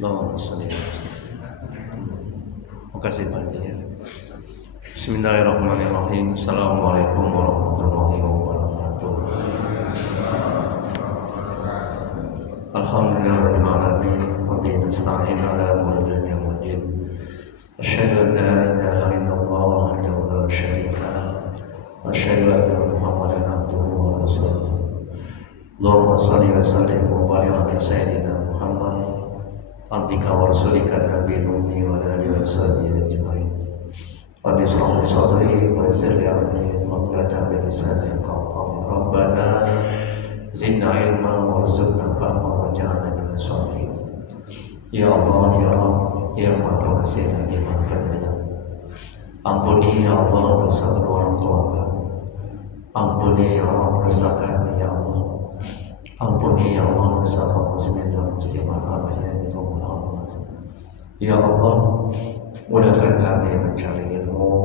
Allahumma sholli ala Makasih banyak ya. Bismillahirrahmanirrahim. Assalamualaikum warahmatullahi wabarakatuh. Alhamdulillahirabbil alamin wa bihi nasta'in ala umuri dunya waddin. Asyhadu an la ilaha illallah wahdahu la syarika lah wa asyhadu anna Muhammadan abduhu wa rasuluh. Allahumma shalli wa sallim wa barik ala sayyidina Muhammad abdika wa rasulika nabiyil ummi wa ala alihi wa sahbihi ajma'in. Rabbi shrah li sadri wa yassir li amri wahlul 'uqdatam min lisani yafqahu qawli. Rabbana zidna ilma warzuqna fahma waj'alna minaz sholihin. Ya Allah, ya Rabb, ya Maha Pengasih lagi Maha Penyayang. Ampuni ya Allah dosa kedua orang tua kami. Ampuni ya Allah dosa kami ya Allah. Ampuni ya Allah dosa kaum muslimin dan muslimat yang ya Allah, mudahkan kami mencari ilmu,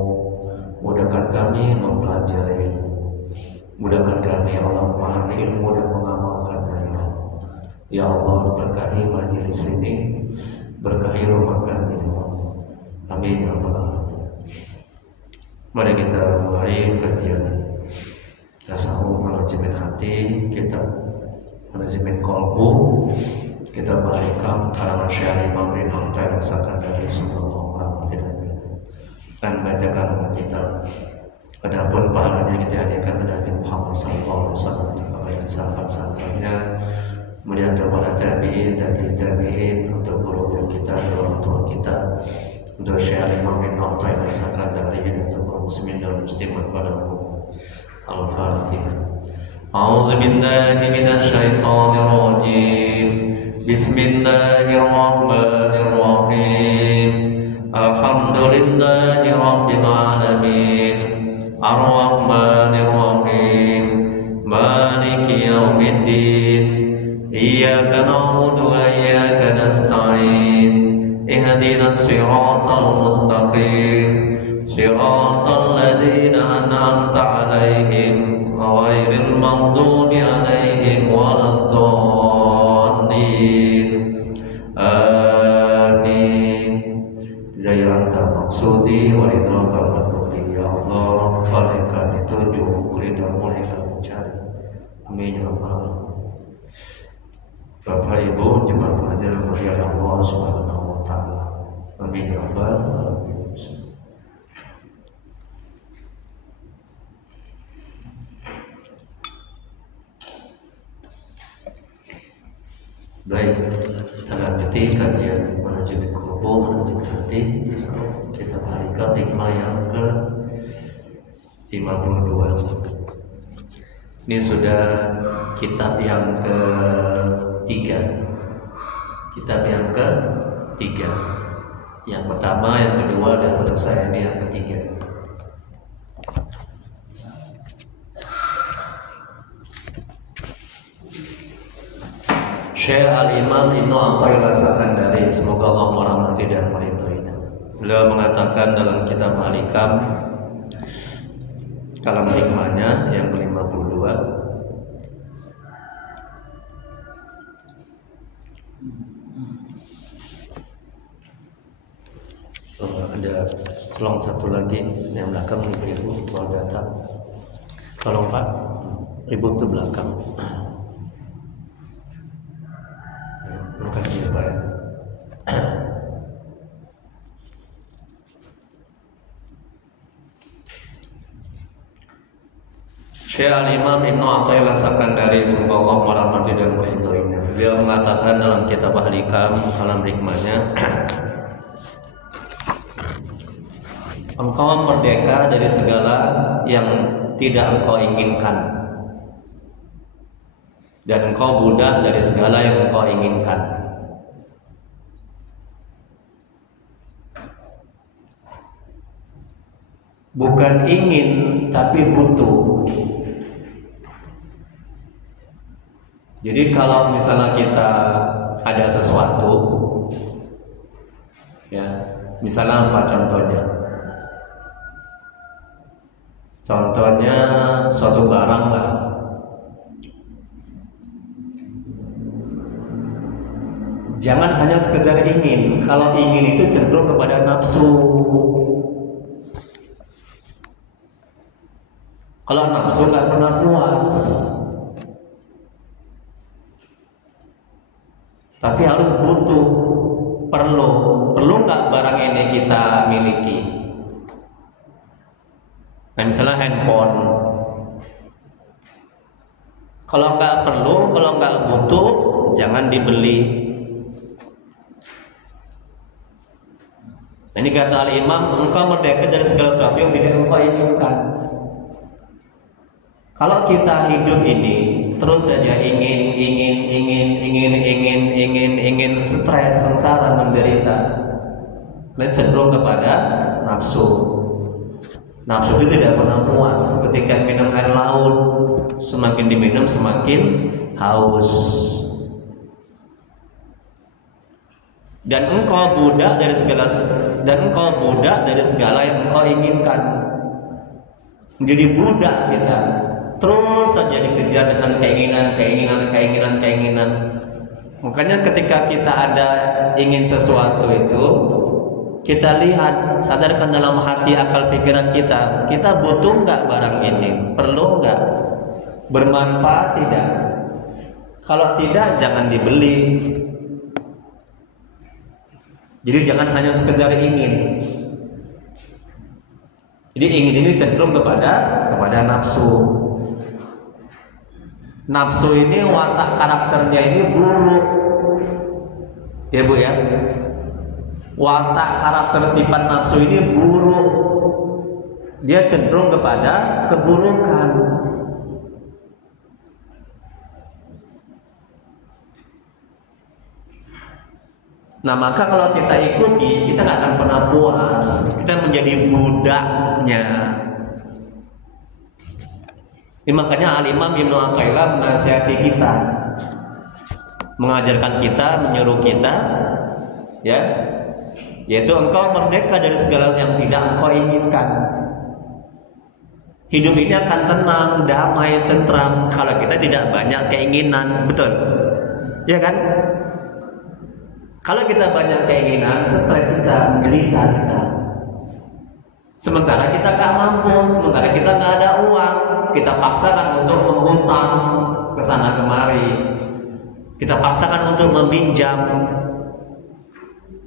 mudahkan kami mempelajari ilmu, mudahkan kami ya Allah memahami ilmu dan mengamalkannya ya Allah. Ya Allah, berkahi majelis ini, berkahi rumah kami ya Allah. Amin ya rabbal alamin. Mari kita mulai kajian tasawuf manajemen hati, kita manajemen kolbu, kita berikan karangan Syekh Imam bin Mu'tayyib Sakandari sallallahu alaihi wasallam dan bacakan kita. Adapun pahalanya kita hadiahkan kepada Nabi Muhammad sallallahu alaihi wasallam dan sahabat-sahabatnya, kemudian kepada tabi'in, untuk guru-guru kita, orang tua kita, untuk Syekh Imam bin Mu'tayyib Sakandari dan untuk kaum muslimin dan muslimat pada umumnya. Al-Fatihah. A'udzu billahi minasy syaithanir rajim. Bismillahirrahmanirrahim. Alhamdulillahi rabbil alamin. Ar-Rahmanirrahim. Maliki yaumiddin. Iyyaka na'budu wa iyyaka nasta'in. Ihdinas siratal mustaqim. Siratal ladzina an'amta 'alaihim ghairil maghdubi 'alaihim waladdallin. Amin. Hidayah anta maksudi wa ridhaka matlubi ya Allah. Mereka dituju, ridhamu mereka mencari. Amin ya rabbal alamin. Bapak Ibu jemaah pelajar mulia Allah Subhanahu wa taala. Amin ya rabbal alamin. Baik, kita lanjuti kajian manajemen kolbu, manajemen hati. Kita berikan hikmah yang ke-52. Ini sudah kitab yang ke-3. Kitab yang ke-3. Yang pertama, yang kedua sudah selesai, ini yang ketiga. Syekh Al-Imam Ibnu Athaillah Sakandari, semoga Allah merahmati dan meridhoinya. Beliau mengatakan dalam kitab Al-Hikam, kalam hikmahnya yang ke-52, ada tolong satu lagi yang belakang ibu kalau datang, tolong Pak, ibu ke belakang. Terima kasih ya Pak ya. Syekh Al-Imam Ibnu Athaillah Sakandari, semoga Allah merahmati dan meridhoinya. Beliau mengatakan dalam kitab Al-Hikam, kalam hikmahnya, engkau merdeka dari segala yang tidak engkau inginkan, dan engkau budak dari segala yang engkau inginkan. Bukan ingin, tapi butuh. Jadi kalau misalnya kita ada sesuatu, ya, misalnya apa contohnya? Contohnya suatu barang lah. Jangan hanya sekedar ingin. Kalau ingin itu cenderung kepada nafsu. Kalau nafsu nggak pernah puas. Tapi harus butuh, perlu nggak barang ini kita miliki? Nah, misalnya handphone. Kalau nggak perlu, kalau nggak butuh, jangan dibeli. Ini kata Al-Imam, engkau merdeka dari segala sesuatu yang tidak engkau inginkan. Kalau kita hidup ini terus saja ingin, stres, sengsara, menderita, cenderung kepada nafsu. Nafsu itu tidak pernah puas. Ketika minum air laut, semakin diminum semakin haus. Dan engkau budak dari segala yang engkau inginkan. Menjadi budak kita. Terus saja dikejar dengan keinginan. Makanya ketika kita ada ingin sesuatu itu, kita lihat, sadarkan dalam hati, akal, pikiran kita butuh nggak barang ini, perlu nggak, bermanfaat tidak. Kalau tidak, jangan dibeli. Jadi jangan hanya sekedar ingin. Jadi ingin ini cenderung kepada nafsu. Nafsu ini watak karakternya ini buruk. Ya Bu ya. Watak karakter sifat nafsu ini buruk. Dia cenderung kepada keburukan. Nah maka kalau kita ikuti, kita nggak akan pernah puas. Kita menjadi budaknya. Ini makanya Al-Imam Ibnu Athaillah menasihati kita, mengajarkan kita, menyuruh kita, ya, yaitu engkau merdeka dari segala yang tidak engkau inginkan. Hidup ini akan tenang, damai, tentram kalau kita tidak banyak keinginan, betul? Ya kan? Kalau kita banyak keinginan, stres kita, menderita kita. Sementara kita gak mampu, sementara kita gak ada uang, kita paksakan untuk menghutang ke sana kemari. Kita paksakan untuk meminjam.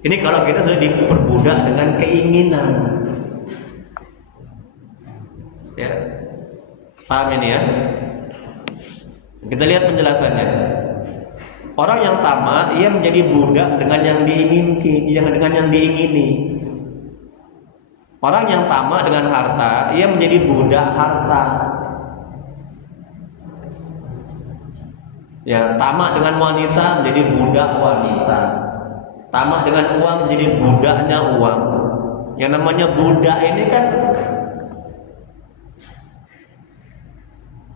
Ini kalau kita sudah diperbudak dengan keinginan. Ya. Paham ini ya? Kita lihat penjelasannya. Orang yang tamak, ia menjadi budak dengan yang diingini. Orang yang tamak dengan harta, ia menjadi budak harta. Ya, tamak dengan wanita menjadi budak wanita. Tamak dengan uang menjadi budaknya uang. Yang namanya budak ini kan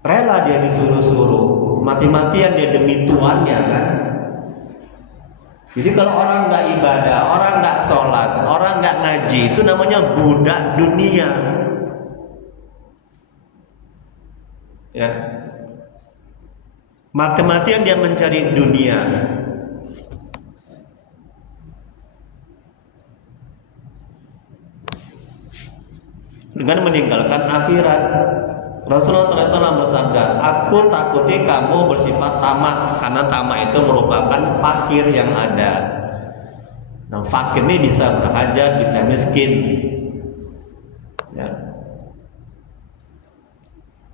rela dia disuruh-suruh, mati-matian dia demi tuannya kan. Jadi kalau orang nggak ibadah, orang nggak sholat, orang nggak ngaji, itu namanya budak dunia. Ya, mati-matian dia mencari dunia. Dengan meninggalkan akhirat. Rasulullah SAW bersabda, aku takuti kamu bersifat tamak, karena tamak itu merupakan fakir yang ada. Nah, fakir ini bisa berhajat, bisa miskin. Ya.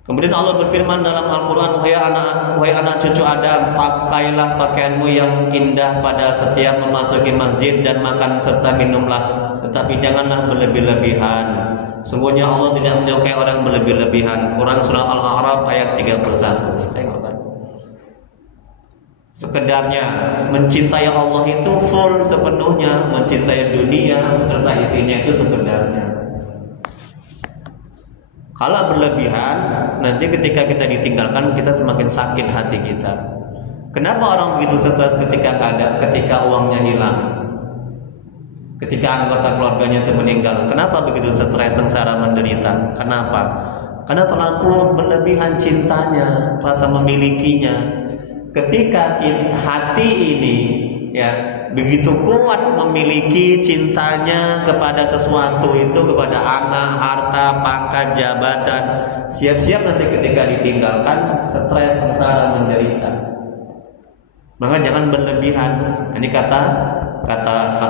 Kemudian Allah berfirman dalam Al-Quran, wahai anak cucu Adam, pakailah pakaianmu yang indah pada setiap memasuki masjid dan makan serta minumlah, tetapi janganlah berlebih-lebihan. Sungguhnya Allah tidak menyukai orang berlebih-lebihan. Quran surah Al-A'raf ayat 31. Tengok kan. Sekedarnya mencintai Allah itu full sepenuhnya, mencintai dunia beserta isinya itu sekedarnya. Kalau berlebihan, nanti ketika kita ditinggalkan kita semakin sakit hati kita. Kenapa orang begitu stres ketika uangnya hilang? Ketika anggota keluarganya itu meninggal, kenapa begitu stres, sengsara, menderita? Kenapa? Karena terlalu berlebihan cintanya, rasa memilikinya. Ketika hati ini, ya, begitu kuat memiliki cintanya kepada sesuatu itu, kepada anak, harta, pangkat, jabatan, siap-siap nanti ketika ditinggalkan stres, sengsara, menderita. Maka jangan berlebihan. Ini kata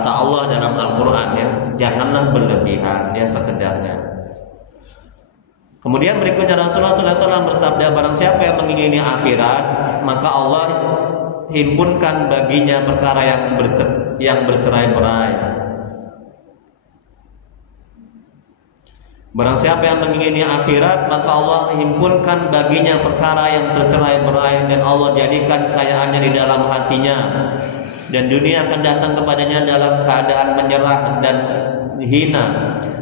Allah dalam Al-Quran, ya, janganlah berlebihan, ya sekedarnya. Kemudian berikutnya Rasulullah SAW bersabda, barang siapa yang mengingini akhirat, maka Allah himpunkan baginya perkara yang bercerai-berai. Barang siapa yang mengingini akhirat, maka Allah himpunkan baginya perkara yang tercerai-berai, dan Allah jadikan kekayaannya di dalam hatinya, dan dunia akan datang kepadanya dalam keadaan menyerah dan hina.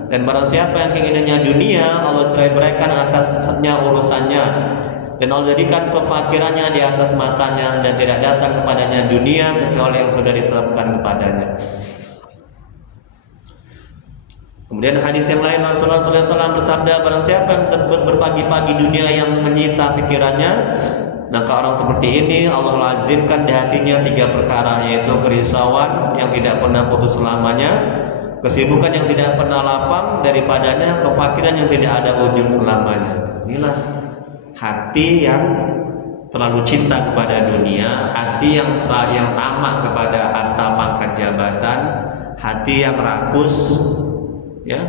Dan barang siapa yang keinginannya dunia, Allah cerai-beraikan atasnya urusannya, dan Allah jadikan kefakirannya di atas matanya, dan tidak datang kepadanya dunia kecuali yang sudah ditetapkan kepadanya. Kemudian hadis yang lain Rasulullah SAW bersabda, barang siapa yang berpagi-pagi dunia yang menyita pikirannya, maka orang seperti ini Allah lazimkan di hatinya 3 perkara, yaitu kerisauan yang tidak pernah putus selamanya, kesibukan yang tidak pernah lapang daripadanya, kefakiran yang tidak ada ujung selamanya. Inilah hati yang terlalu cinta kepada dunia, hati yang tamak kepada harta, pangkat, jabatan, hati yang rakus, ya,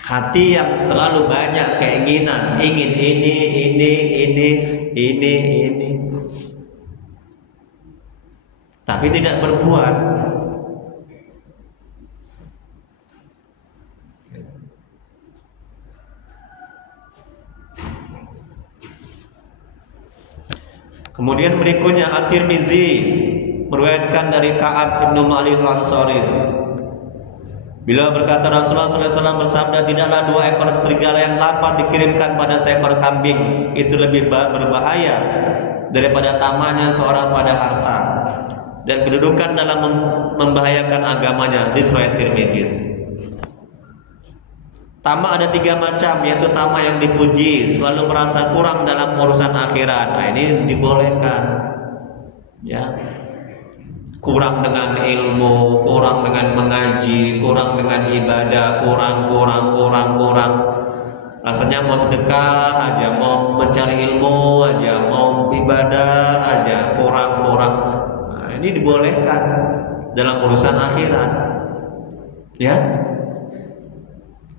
hati yang terlalu banyak keinginan, ingin ini, tapi tidak berbuat. Kemudian berikutnya At-Tirmizi meriwayatkan dari Ka'ab bin Malik Al-Ansari. Bila berkata Rasulullah SAW bersabda, tidaklah 2 ekor serigala yang lapar dikirimkan pada seekor kambing, itu lebih berbahaya daripada tamaknya seorang pada harta dan kedudukan dalam membahayakan agamanya. Hadis riwayat Tirmizi. Tamak ada 3 macam, yaitu tamak yang dipuji, selalu merasa kurang dalam urusan akhirat. Nah, ini dibolehkan, ya. Kurang dengan ilmu, kurang dengan mengaji, kurang dengan ibadah, kurang. Rasanya mau sedekah aja, mau mencari ilmu aja, mau ibadah aja, kurang. Nah, ini dibolehkan dalam urusan akhirat, ya.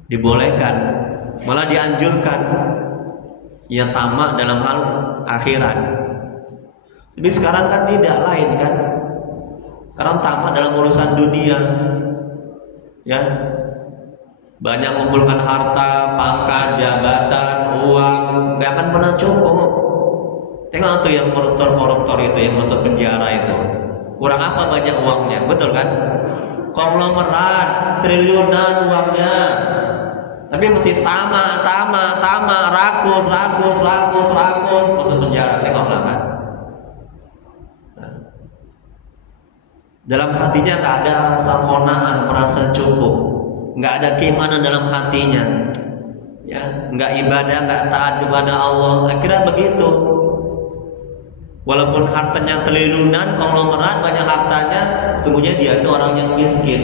Dibolehkan, malah dianjurkan, ya, tamak dalam hal akhirat. Tapi sekarang kan tidak, lain kan. Sekarang tamak dalam urusan dunia, ya, banyak mengumpulkan harta, pangkat, jabatan, uang, nggak akan pernah cukup. Tengok tuh yang koruptor itu yang masuk penjara itu, kurang apa banyak uangnya, betul kan? Konglomerat, triliunan uangnya, tapi mesti tamak, rakus, masuk penjara. Tengoklah kan. Dalam hatinya nggak ada rasa qanaah, merasa cukup, nggak ada keimanan dalam hatinya, ya, nggak ibadah, nggak taat kepada Allah. Akhirnya begitu. Walaupun hartanya triliunan, konglomerat, banyak hartanya, sesungguhnya dia itu orang yang miskin,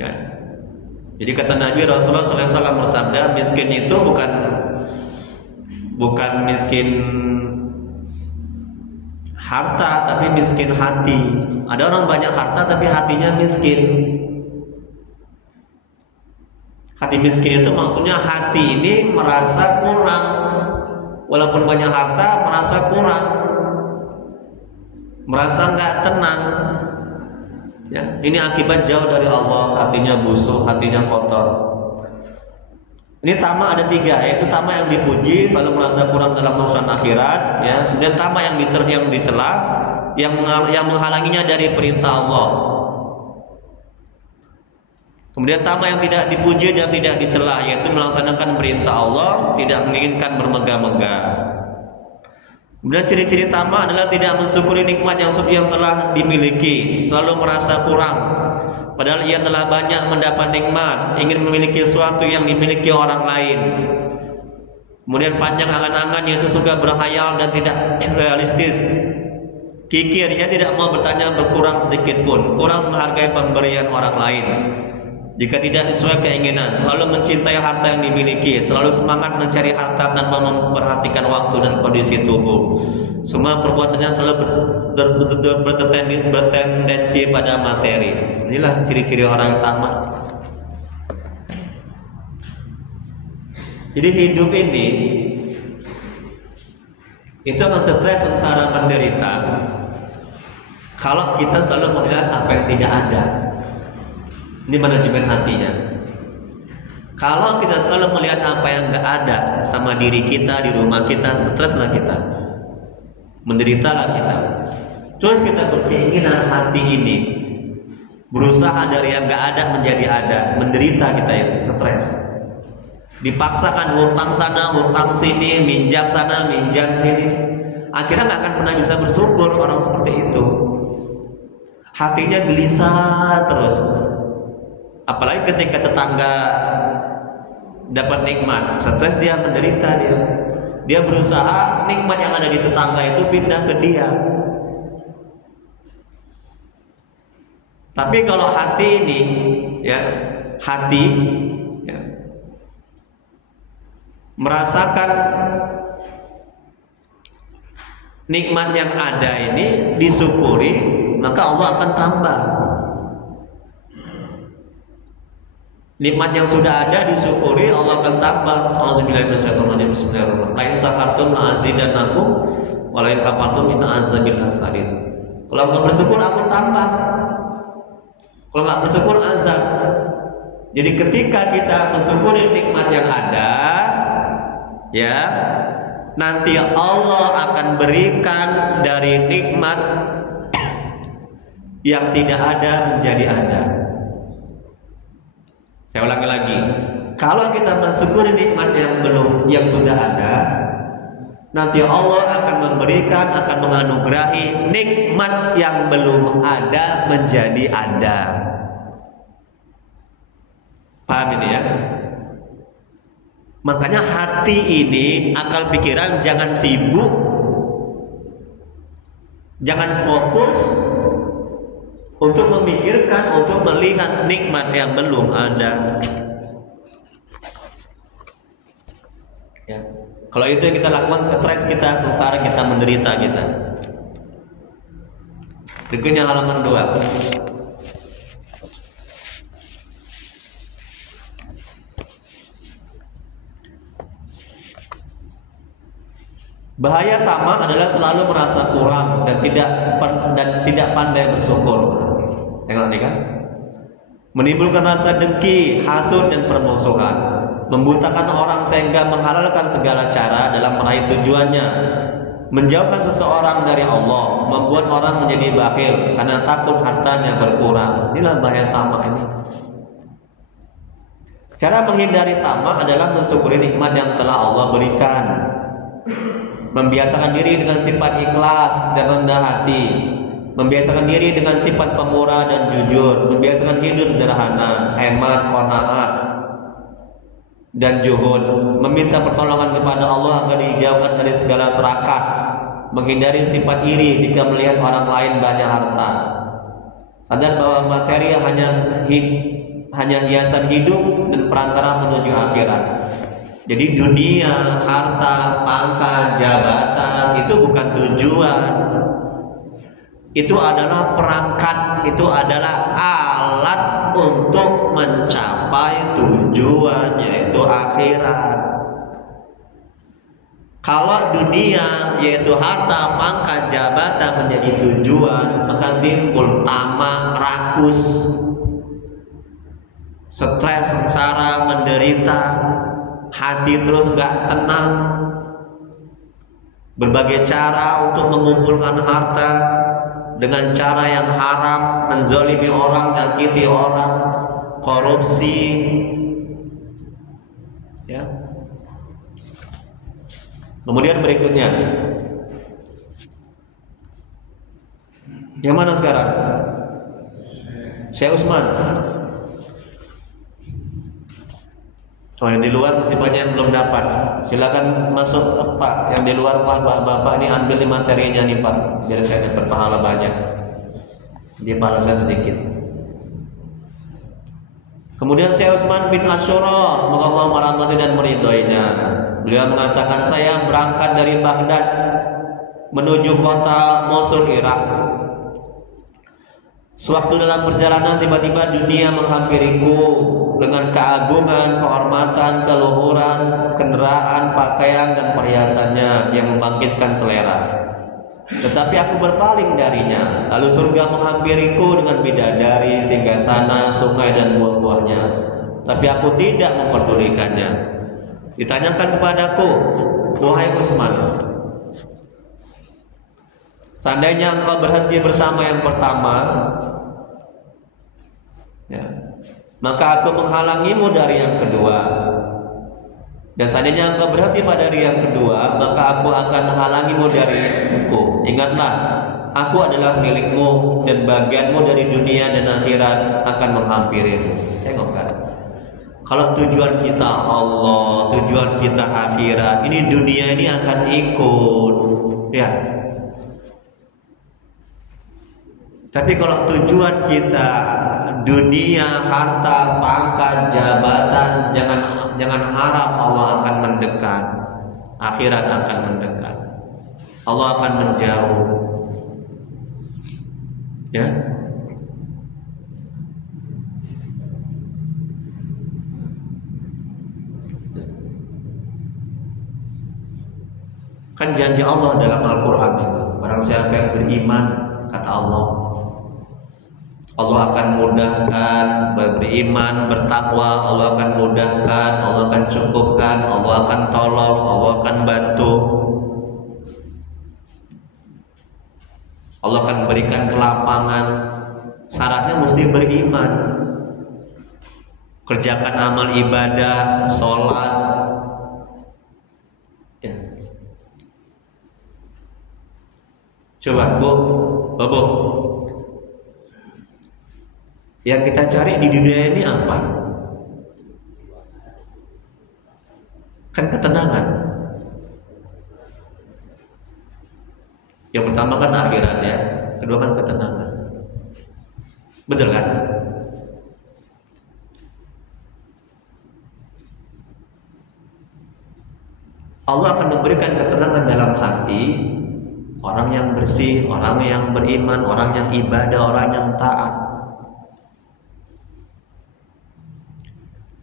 ya. Jadi kata Nabi Rasulullah SAW bersabda, miskin itu bukan miskin harta, tapi miskin hati. Ada orang banyak harta tapi hatinya miskin. Hati miskin itu maksudnya hati ini merasa kurang, walaupun banyak harta merasa kurang, merasa nggak tenang. Ya, ini akibat jauh dari Allah, hatinya busuk, hatinya kotor. Ini tamak ada 3, yaitu tamak yang dipuji, selalu merasa kurang dalam urusan akhirat, ya. Dan tamak yang dicela, yang menghalanginya dari perintah Allah. Kemudian tamak yang tidak dipuji dan tidak dicela, yaitu melaksanakan perintah Allah, tidak menginginkan bermegah-megah. Kemudian ciri-ciri tamak adalah tidak mensyukuri nikmat yang telah dimiliki, selalu merasa kurang, padahal ia telah banyak mendapat nikmat, ingin memiliki sesuatu yang dimiliki orang lain. Kemudian panjang angan-angan, yaitu suka berhayal dan tidak realistis, kikir, dia tidak mau bertanya berkurang sedikit pun, kurang menghargai pemberian orang lain. Jika tidak sesuai keinginan, terlalu mencintai harta yang dimiliki, terlalu semangat mencari harta tanpa memperhatikan waktu dan kondisi tubuh. Semua perbuatannya selalu bertendensi pada materi. Inilah ciri-ciri orang yang tamak. Jadi hidup ini itu akan stres, sengsara, menderita kalau kita selalu melihat apa yang tidak ada. Ini manajemen hatinya. Kalau kita selalu melihat apa yang nggak ada sama diri kita, di rumah kita, streslah kita, menderitalah kita. Terus kita berkeinginan hati ini berusaha dari yang nggak ada menjadi ada, menderita kita itu, stres. Dipaksakan hutang sana, hutang sini, minjam sana, minjam sini. Akhirnya nggak akan pernah bisa bersyukur orang seperti itu. Hatinya gelisah terus. Apalagi ketika tetangga dapat nikmat, stres, dia menderita dia. Dia berusaha nikmat yang ada di tetangga itu pindah ke dia. Tapi kalau hati ini, ya, hati ya, merasakan nikmat yang ada ini disyukuri, maka Allah akan tambah. Nikmat yang sudah ada disyukuri, Allah akan tambah. Auzubillahiminasyaitonirrajim. Bismillahirrahmanirrahim. La in syakartum la azidannakum wa la in kafartum inna azabi lasadid. Kalau nggak bersyukur aku tambah. Kalau nggak bersyukur azab. Jadi ketika kita mensyukuri nikmat yang ada, ya, nanti Allah akan berikan dari nikmat yang tidak ada menjadi ada. Saya ulangi lagi, kalau kita mensyukuri nikmat yang sudah ada, nanti Allah akan memberikan, akan menganugerahi nikmat yang belum ada menjadi ada. Paham ini ya? Makanya hati ini, akal pikiran jangan sibuk, jangan fokus untuk memikirkan, untuk melihat nikmat yang belum ada. Ya. Kalau itu yang kita lakukan, stres kita, sengsara kita, menderita kita. Berikutnya halaman 2. Bahaya tamak adalah selalu merasa kurang dan tidak pandai bersyukur. Tengok nih kan, menimbulkan rasa dengki, hasud dan permusuhan, membutakan orang sehingga menghalalkan segala cara dalam meraih tujuannya, menjauhkan seseorang dari Allah, membuat orang menjadi bakhil karena takut hartanya berkurang. Inilah bahaya tamak ini. Cara menghindari tamak adalah mensyukuri nikmat yang telah Allah berikan, membiasakan diri dengan sifat ikhlas dan rendah hati, membiasakan diri dengan sifat pemurah dan jujur, membiasakan hidup sederhana, hemat, qanaat dan zuhud, meminta pertolongan kepada Allah agar dijauhkan dari segala serakah, menghindari sifat iri jika melihat orang lain banyak harta, sadar bahwa materi hanya hiasan hidup dan perantara menuju akhirat. Jadi dunia, harta, pangkat, jabatan itu bukan tujuan. Itu adalah perangkat, itu adalah alat untuk mencapai tujuan, yaitu akhirat. Kalau dunia, yaitu harta, pangkat, jabatan menjadi tujuan, maka timbul tamak, rakus, stres, sengsara, menderita, hati terus nggak tenang, berbagai cara untuk mengumpulkan harta dengan cara yang haram, menzalimi orang, menyakiti orang, korupsi, ya. Kemudian berikutnya, yang mana sekarang? Syekh Utsman. Oh, yang di luar masih banyak yang belum dapat. Silakan masuk Pak. Yang di luar Pak, Bapak ini ambil nih materinya nih Pak, biar saya dapat pahala banyak. Dia pahala saya sedikit. Kemudian Syekh Utsman bin Asyura, semoga Allah merahmati dan meridhoinya. Beliau mengatakan, saya berangkat dari Baghdad menuju kota Mosul, Irak. Sewaktu dalam perjalanan tiba-tiba dunia menghampiriku dengan keagungan, kehormatan, keluhuran, kendaraan, pakaian dan perhiasannya yang membangkitkan selera. Tetapi aku berpaling darinya. Lalu surga menghampiriku dengan bidadari, singgasana, sungai dan buah-buahnya. Tapi aku tidak memperdulikannya. Ditanyakan kepadaku, wahai Utsman, seandainya engkau berhenti bersama yang pertama, ya, maka aku menghalangimu dari yang kedua. Dan seandainya engkau berhenti pada dari yang kedua, maka aku akan menghalangimu dari aku. Ingatlah, aku adalah milikmu dan bagianmu dari dunia dan akhirat akan menghampirimu. Tengok kan? Kalau tujuan kita Allah, tujuan kita akhirat, ini dunia ini akan ikut, ya. Tapi kalau tujuan kita dunia, harta, pangkat, jabatan, jangan harap Allah akan mendekat. Akhirat akan mendekat. Allah akan menjauh. Ya. Kan janji Allah dalam Al-Qur'an itu, barang siapa yang beriman, kata Allah, Allah akan mudahkan, beriman, bertakwa, Allah akan mudahkan, Allah akan cukupkan, Allah akan tolong, Allah akan bantu. Allah akan berikan kelapangan. Syaratnya mesti beriman. Kerjakan amal ibadah, sholat. Ya. Coba Bu, Bobo. Yang kita cari di dunia ini apa? Kan ketenangan. Yang pertama kan akhirat ya, kedua kan ketenangan. Betul kan? Allah akan memberikan ketenangan dalam hati orang yang bersih, orang yang beriman, orang yang ibadah, orang yang taat.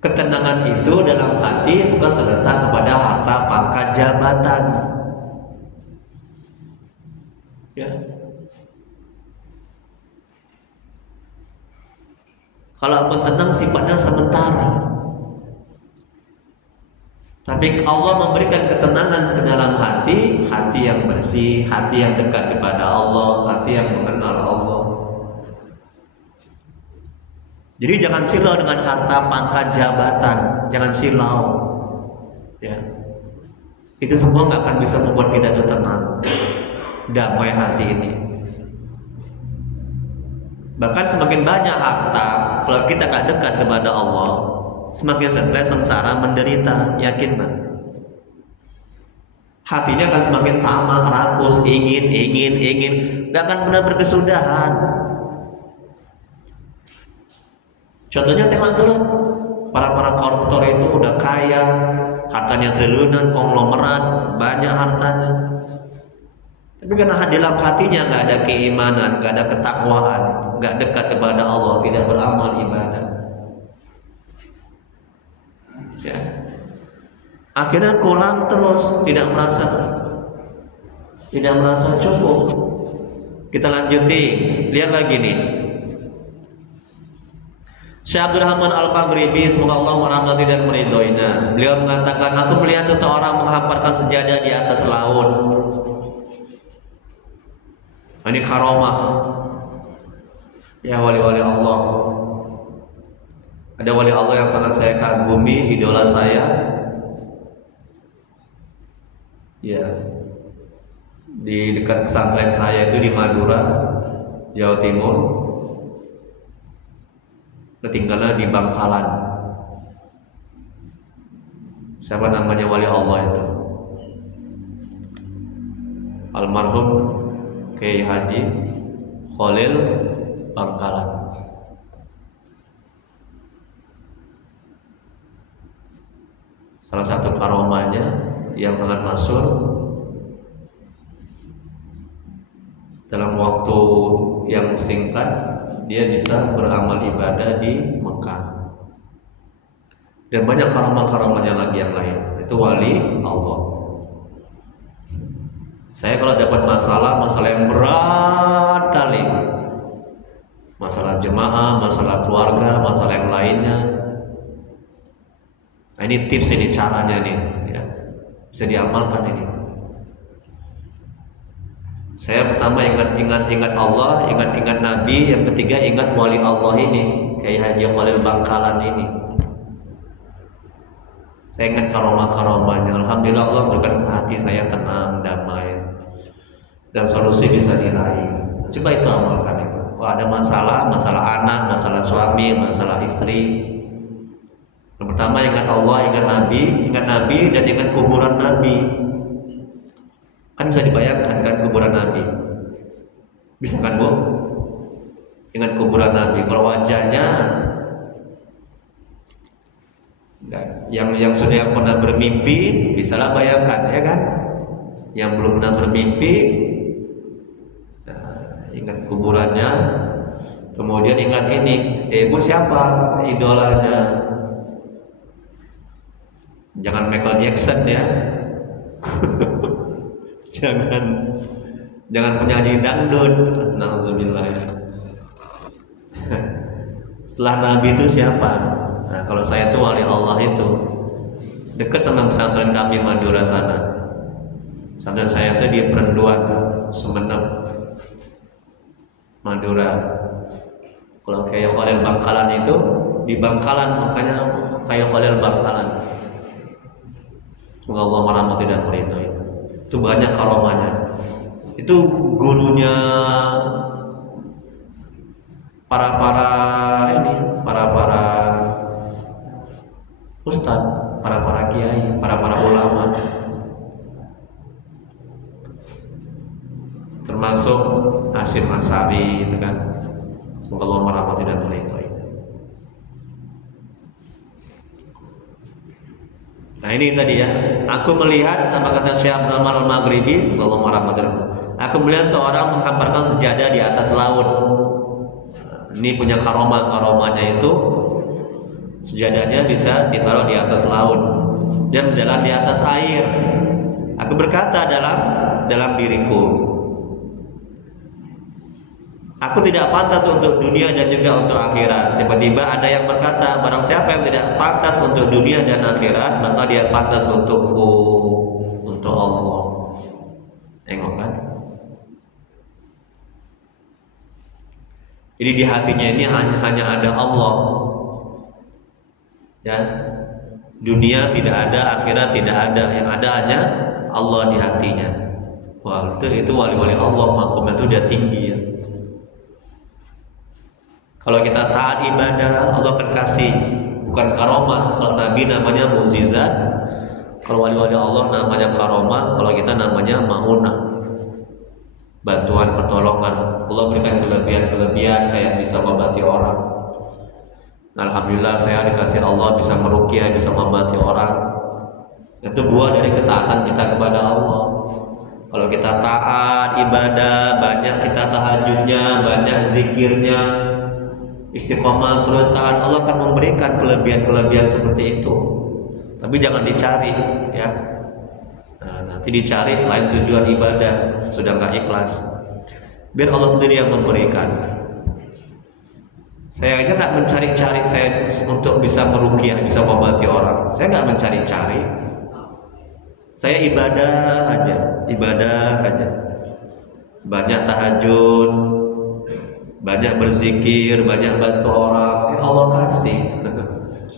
Ketenangan itu dalam hati bukan terletak kepada harta, pangkat, jabatan. Ya. Kalaupun tenang sifatnya sementara. Tapi Allah memberikan ketenangan ke dalam hati, hati yang bersih, hati yang dekat kepada Allah, hati yang mengenal Allah. Jadi jangan silau dengan harta, pangkat, jabatan, jangan silau. Ya. Itu semua nggak akan bisa membuat kita itu tenang, damai hati ini. Bahkan semakin banyak harta, kalau kita nggak dekat kepada Allah, semakin stres, sengsara, menderita. Yakin Pak? Hatinya akan semakin tamak, rakus, ingin, nggak akan benar berkesudahan. Contohnya tengok tuh lah, para koruptor itu udah kaya, hartanya triliunan, konglomerat, banyak hartanya. Tapi karena dalam hatinya nggak ada keimanan, nggak ada ketakwaan, nggak dekat kepada Allah, tidak beramal ibadah. Ya. Akhirnya kurang terus, tidak merasa cukup. Kita lanjuti, lihat lagi nih. Syekh Abdul Rahman Al-Maghribi, semoga Allah merahmati dan meridhoinya. Beliau mengatakan, aku melihat seseorang menghamparkan sejadah di atas laut. Ini karomah. Ya wali-wali Allah. Ada wali Allah yang sangat saya kagumi, idola saya. Ya. Di dekat pesantren saya itu di Madura, Jawa Timur. Tinggalnya di Bangkalan. Siapa namanya wali Allah itu? Almarhum Kiai Haji Khalil Bangkalan. Salah satu karomahnya yang sangat masyhur, dalam waktu yang singkat dia bisa beramal ibadah di Mekah. Dan banyak karomah-karomahnya lagi yang lain. Itu wali Allah. Saya kalau dapat masalah yang berat kali, masalah jemaah, masalah keluarga, masalah yang lainnya, nah, ini tips, ini caranya nih, ya. Bisa diamalkan ini. Saya pertama ingat Allah, ingat Nabi, yang ketiga ingat wali Allah ini, kayak Haji Khalil Bangkalan ini. Saya ingat karomah-karomahnya. Alhamdulillah Allah memberikan hati saya tenang, damai, dan solusi bisa diraih. Coba itu amalkan itu. Kalau ada masalah anak, masalah suami, masalah istri, yang pertama ingat Allah, ingat Nabi dan ingat kuburan Nabi. Kan bisa dibayangkan kan kuburan Nabi? Bisa kan Bu? Ingat kuburan Nabi. Kalau wajahnya yang sudah pernah bermimpi, bisalah bayangkan, ya kan? Yang belum pernah bermimpi, ingat kuburannya. Kemudian ingat ini, Bu siapa idolanya? Jangan Michael Jackson ya. jangan penyanyi dangdut. Nauzubillah. Setelah Nabi itu siapa? Nah, kalau saya itu wali Allah itu dekat sama pesantren kami Madura sana. Pesantren saya itu di Perenduan, Sumeneb, Madura. Kalau kayak Khalil Bangkalan itu di Bangkalan, makanya kayak Khalil Bangkalan. Semoga Allah merahmati dan meridhai. Itu banyak karomahnya. Itu gurunya para ustaz, para kiai, para ulama, termasuk Hasyim Asy'ari itu kan. Semoga Allah merahmati dan meridhai. Nah ini tadi ya, aku melihat apa kata Syekh Abdul Rahman Al-Maghribi, semoga Allah merahmati. Aku melihat seorang menghamparkan sejadah di atas laut. Ini punya karomahnya itu sejadahnya bisa ditaruh di atas laut dan berjalan di atas air. Aku berkata dalam diriku, aku tidak pantas untuk dunia dan juga untuk akhirat. Tiba-tiba ada yang berkata, barang siapa yang tidak pantas untuk dunia dan akhirat, maka dia pantas untukku, untuk Allah. Tengok kan? Jadi di hatinya ini hanya ada Allah. Ya, dunia tidak ada, akhirat tidak ada, yang ada hanya Allah di hatinya. Wah, itu wali-wali Allah, makamnya itu dia tinggi ya. Kalau kita taat ibadah, Allah akan kasih, bukan karomah. Kalau Nabi namanya mukjizat, kalau wali-wali Allah namanya karomah, kalau kita namanya maunah, bantuan pertolongan. Allah berikan kelebihan kayak bisa mengobati orang. Alhamdulillah saya dikasih Allah bisa meruqyah, bisa mengobati orang. Itu buah dari ketaatan kita kepada Allah. Kalau kita taat ibadah, banyak kita tahajudnya, banyak zikirnya, istiqomah terus taat, Allah akan memberikan kelebihan seperti itu. Tapi jangan dicari ya. Nah, nanti dicari lain tujuan ibadah, sudah nggak ikhlas. Biar Allah sendiri yang memberikan. Saya aja nggak mencari-cari saya untuk bisa meruqyah, bisa mengobati orang. Saya nggak mencari-cari. Saya ibadah aja. Banyak tahajud, banyak berzikir, banyak bantu orang. Allah kasih.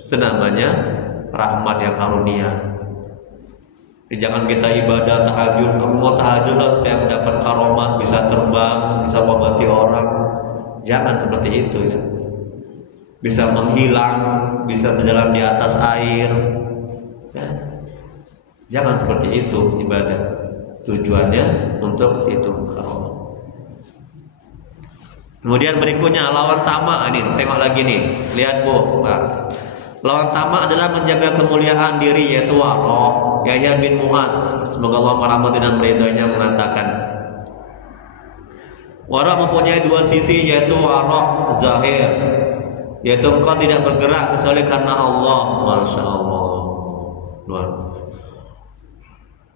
Itu namanya rahmat yang karunia. Jangan kita ibadah tahajud, mau tahajud lah supaya mendapat karomah, bisa terbang, bisa mengobati orang. Jangan seperti itu ya. Bisa menghilang, bisa berjalan di atas air. Ya. Jangan seperti itu ibadah. Tujuannya untuk itu Allah. Kemudian berikutnya lawan tamak. Ini tengok lagi nih. Lihat Bu. Nah, lawan tamak adalah menjaga kemuliaan diri, yaitu wara'. Yahya bin Mu'az, semoga Allah merahmati dan meridhoinya, mengatakan wara' mempunyai dua sisi, yaitu wara' zahir, yaitu engkau tidak bergerak kecuali karena Allah. Masya Allah. Luar.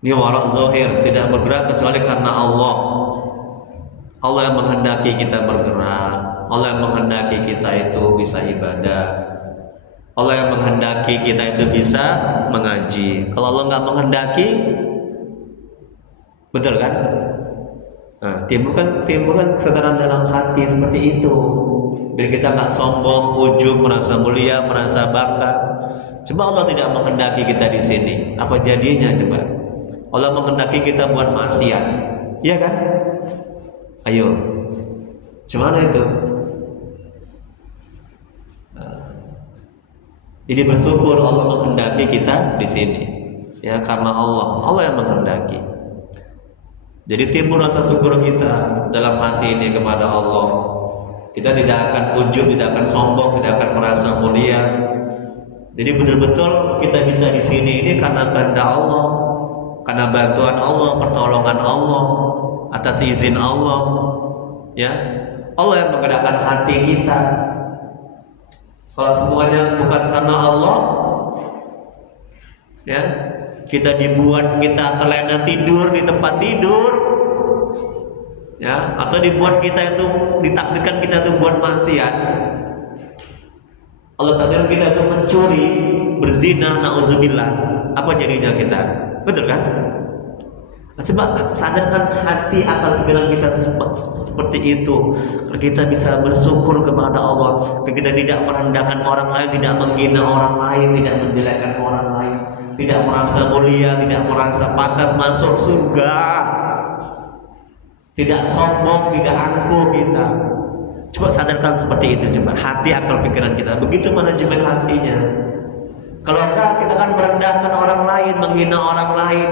Ini wara' zahir, tidak bergerak kecuali karena Allah. Allah yang menghendaki kita bergerak, Allah yang menghendaki kita itu bisa ibadah, Allah yang menghendaki kita itu bisa mengaji. Kalau Allah nggak menghendaki, betul kan? Nah, timbulkan kesadaran dalam hati seperti itu, biar kita nggak sombong, ujub, merasa mulia, merasa bangga. Coba Allah tidak menghendaki kita di sini, apa jadinya coba? Allah menghendaki kita buat maksiat, iya kan? Ayo, gimana itu? Jadi bersyukur Allah menghendaki kita di sini, ya karena Allah yang menghendaki. Jadi timbul rasa syukur kita dalam hati ini kepada Allah. Kita tidak akan ujub, tidak akan sombong, tidak akan merasa mulia. Jadi betul-betul kita bisa di sini ini karena kehendak Allah, karena bantuan Allah, pertolongan Allah, atas izin Allah, ya. Allah yang menggerakkan hati kita. Kalau semuanya bukan karena Allah, ya, kita dibuat kita terlena tidur di tempat tidur, ya, atau dibuat kita itu ditakdirkan kita itu buat maksiat. Allah takdirkan kita itu mencuri, berzina, nauzubillah. Apa jadinya kita? Betul kan? Coba sadarkan hati akal pikiran kita seperti itu. Kita bisa bersyukur kepada Allah. Kita tidak merendahkan orang lain, tidak menghina orang lain, tidak menjelekkan orang lain, tidak merasa mulia, tidak merasa pantas masuk surga, tidak sombong, tidak angkuh kita. Coba sadarkan seperti itu, coba hati akal pikiran kita. Begitu manajemen hatinya. Kalau enggak, kita akan merendahkan orang lain, menghina orang lain,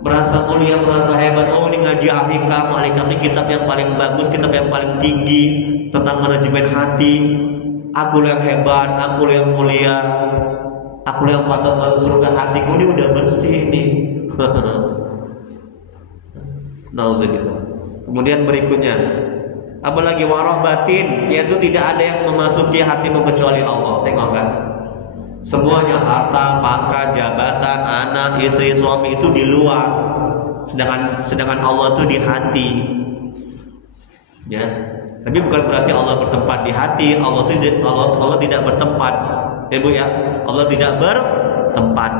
merasa mulia, merasa hebat. Oh, ini ngaji Al-Hikam ini kitab yang paling bagus, kitab yang paling tinggi tentang manajemen hati. Aku yang hebat, aku yang mulia, aku yang patut masuk surga, hatiku ini udah bersih nih. Nauzubillah. Kemudian berikutnya, apalagi wara' batin, yaitu tidak ada yang memasuki hatimu kecuali Allah. Tengok kan? Semuanya harta, pangkat, jabatan, anak, istri, suami itu di luar. Sedangkan Allah itu di hati. Ya. Tapi bukan berarti Allah bertempat di hati. Allah tidak bertempat. Ya Bu ya. Allah tidak bertempat.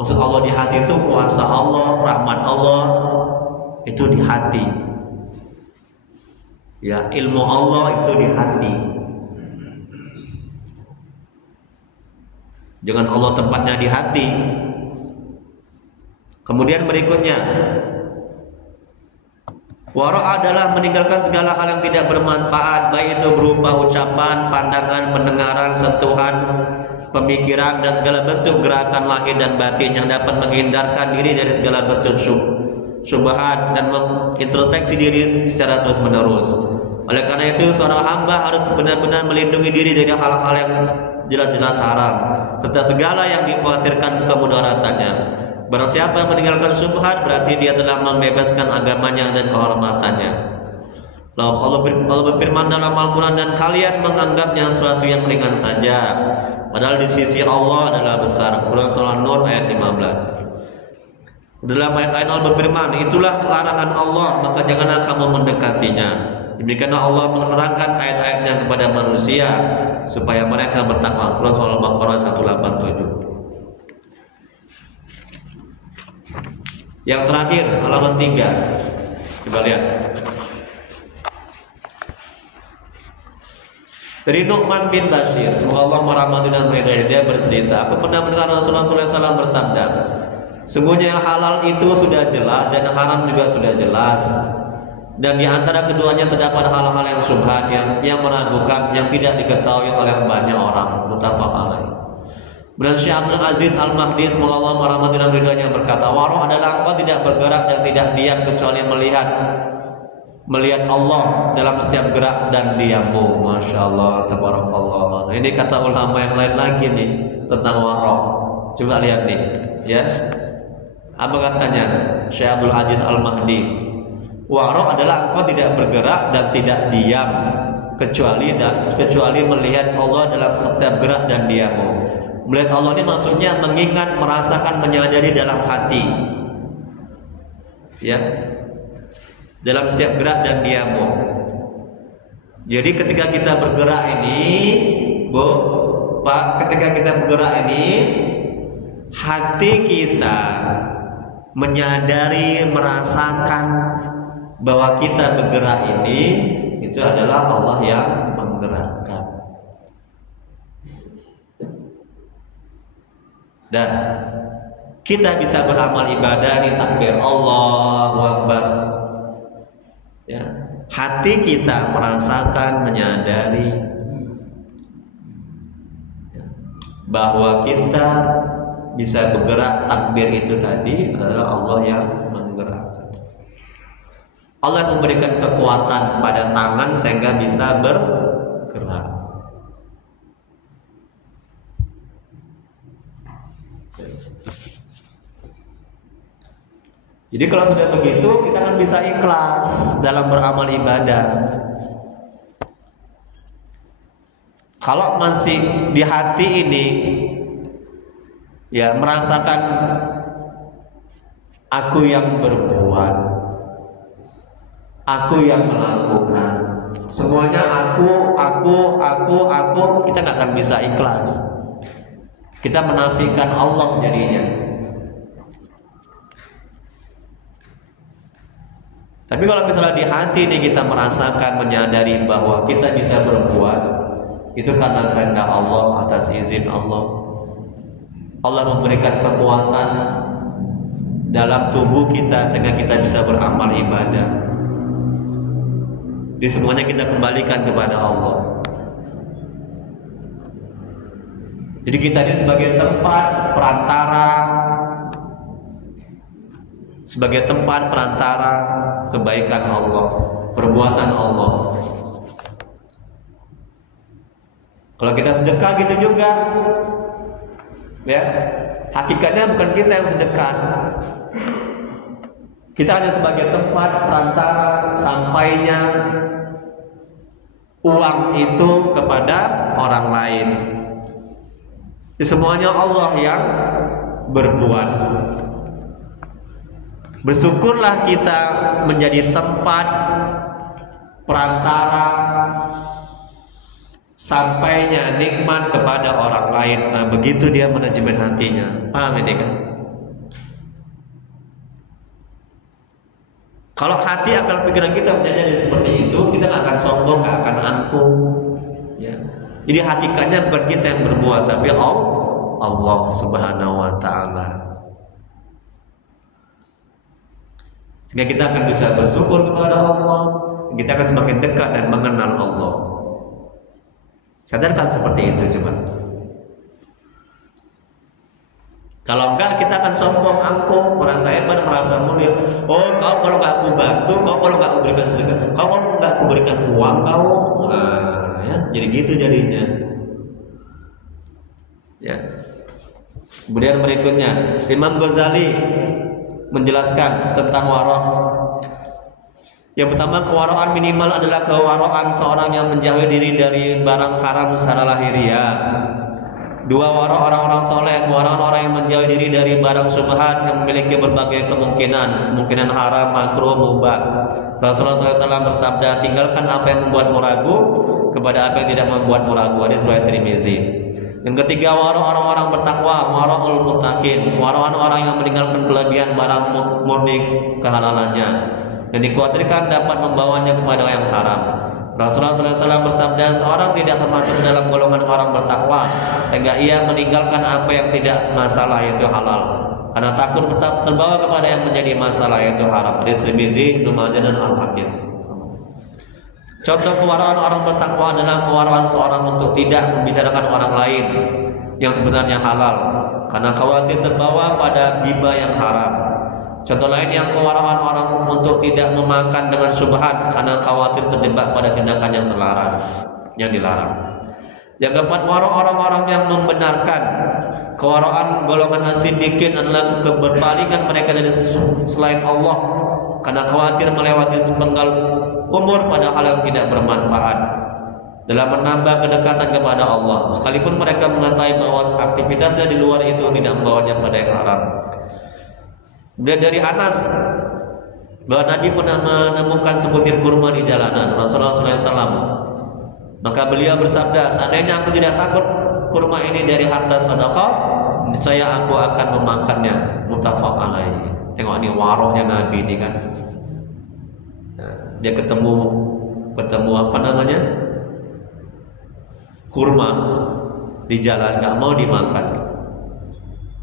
Maksud Allah di hati itu kuasa Allah, rahmat Allah itu di hati. Ya, ilmu Allah itu di hati. Jangan Allah tempatnya di hati. Kemudian berikutnya, wara' adalah meninggalkan segala hal yang tidak bermanfaat, baik itu berupa ucapan, pandangan, pendengaran, sentuhan, pemikiran, dan segala bentuk gerakan lahir dan batin yang dapat menghindarkan diri dari segala bentuk syubhat dan mengintrospeksi diri secara terus menerus. Oleh karena itu, seorang hamba harus benar-benar melindungi diri dari hal-hal yang jelas-jelas haram serta segala yang dikhawatirkan kemudaratannya. Barang siapa yang meninggalkan syubhat, berarti dia telah membebaskan agamanya dan kehormatannya. Allah berfirman dalam Al-Quran, dan kalian menganggapnya sesuatu yang ringan saja, padahal di sisi Allah adalah besar. Quran Surah Nur ayat 15. Dalam ayat lain Allah berfirman, itulah larangan Allah, maka janganlah kamu mendekatinya. Demikianlah Allah menerangkan ayat-ayatnya kepada manusia supaya mereka bertakwa. Quran Surah Al-Baqarah 187. Yang terakhir, halaman 3. Coba lihat. Dari Nu'man bin Bashir, semoga Allah merahmati dan meridai, dia bercerita, aku pernah mendengar Rasulullah SAW bersabda, sungguhnya yang halal itu sudah jelas dan yang haram juga sudah jelas. Dan di antara keduanya terdapat hal-hal yang syubhat, yang meragukan, yang tidak diketahui oleh banyak orang. Muttafaq alaih. Kemudian Syekh Abdul Aziz Al-Mahdi semoga Allah merahmati dan ridhonya berkata, waro adalah engkau tidak bergerak dan tidak diam kecuali melihat Allah dalam setiap gerak dan diammu. Masya Allah, tabarakallah. Ini kata ulama yang lain lagi nih tentang waro. Coba lihat nih, ya. Apa katanya Syekh Abdul Aziz Al-Mahdi? Waro adalah engkau tidak bergerak dan tidak diam kecuali melihat Allah dalam setiap gerak dan diammu. Melihat Allah ini maksudnya mengingat, merasakan, menyadari dalam hati, ya, dalam setiap gerak dan diammu. Jadi ketika kita bergerak ini, Bu, Pak, ketika kita bergerak ini, hati kita menyadari, merasakan bahwa kita bergerak ini, itu adalah Allah yang menggerakkan. Dan kita bisa beramal ibadah di takbir Allahu Akbar, ya. Hati kita merasakan, menyadari bahwa kita bisa bergerak. Takbir itu tadi adalah Allah yang menggerakkan. Allah memberikan kekuatan pada tangan sehingga bisa bergerak. Jadi kalau sudah begitu, kita akan bisa ikhlas dalam beramal ibadah. Kalau masih di hati ini, ya, merasakan aku yang berbuat, aku yang melakukan, semuanya aku, kita nggak akan bisa ikhlas. Kita menafikan Allah jadinya. Tapi kalau misalnya di hati ini kita merasakan, menyadari bahwa kita bisa berbuat, itu karena kehendak Allah, atas izin Allah. Allah memberikan kekuatan dalam tubuh kita sehingga kita bisa beramal ibadah. Jadi semuanya kita kembalikan kepada Allah. Jadi kita ini sebagai tempat perantara kebaikan Allah, perbuatan Allah. Kalau kita sedekah gitu juga, ya, hakikatnya bukan kita yang sedekah. Kita hanya sebagai tempat perantara sampainya uang itu kepada orang lain. Semuanya Allah yang berbuat. Bersyukurlah kita menjadi tempat perantara sampainya nikmat kepada orang lain. Nah, begitu dia manajemen hatinya. Paham ini kan? Kalau hati, akal, pikiran kita menjadi seperti itu, kita nggak akan sombong, nggak akan angkuh. Ya. Jadi hakikatnya bukan kita yang berbuat, tapi Allah Subhanahu Wa Taala. Sehingga kita akan bisa bersyukur kepada Allah, kita akan semakin dekat dan mengenal Allah. Sadarkan seperti itu coba. Kalau enggak, kita akan sombong, angkuh, merasa hebat, merasa mulia. Oh, kau kalau enggak aku bantu, kau kalau enggak aku berikan sedekah, kau kalau enggak aku berikan uang, kau, ya, jadi gitu jadinya. Ya. Kemudian berikutnya, Imam Ghazali menjelaskan tentang wara'. Yang pertama, kewaraan minimal adalah kewaraan seorang yang menjauhi diri dari barang haram secara lahiriah. Dua, wara' orang-orang soleh, kewaraan orang yang menjauhi diri dari barang syubhat yang memiliki berbagai kemungkinan haram, makruh, mubah. Rasulullah SAW bersabda, tinggalkan apa yang membuatmu ragu kepada apa yang tidak membuatmu ragu. Hadis riwayat Tirmizi. Yang ketiga, wara' orang-orang bertakwa, wara'ul muttaqin, wara' orang yang meninggalkan kelebihan barang murni kehalalannya yang dikhawatirkan dapat membawanya kepada yang haram. Rasulullah SAW bersabda, seorang tidak termasuk dalam golongan orang bertakwa sehingga ia meninggalkan apa yang tidak masalah, yaitu halal, karena takut terbawa kepada yang menjadi masalah, yaitu haram. Hadits Tirmizi, Ibnu Majah dan Al-Hakim. Contoh kewaraan orang bertakwa adalah kewaraan seorang untuk tidak membicarakan orang lain yang sebenarnya halal karena khawatir terbawa pada riba yang haram. Contoh lain yang kewarahan orang untuk tidak memakan dengan syubhat karena khawatir terjebak pada tindakan yang terlarang, yang dilarang. Yang keempat, orang-orang yang membenarkan kewaraan golongan as-siddiqin adalah keberpalingan mereka dari selain Allah karena khawatir melewati sepenggal umur pada hal yang tidak bermanfaat dalam menambah kedekatan kepada Allah, sekalipun mereka mengetahui bahwa aktivitasnya di luar itu tidak membawanya pada yang haram. Dan dari Anas bahwa Nabi pernah menemukan sebutir kurma di jalanan Rasulullah SAW. Maka beliau bersabda, seandainya aku tidak takut kurma ini dari harta sedekah, niscaya aku akan memakannya. Muttafaq alaih. Tengok ini waroknya Nabi ini kan. Nah, dia ketemu apa namanya? Kurma di jalan, nggak mau dimakan.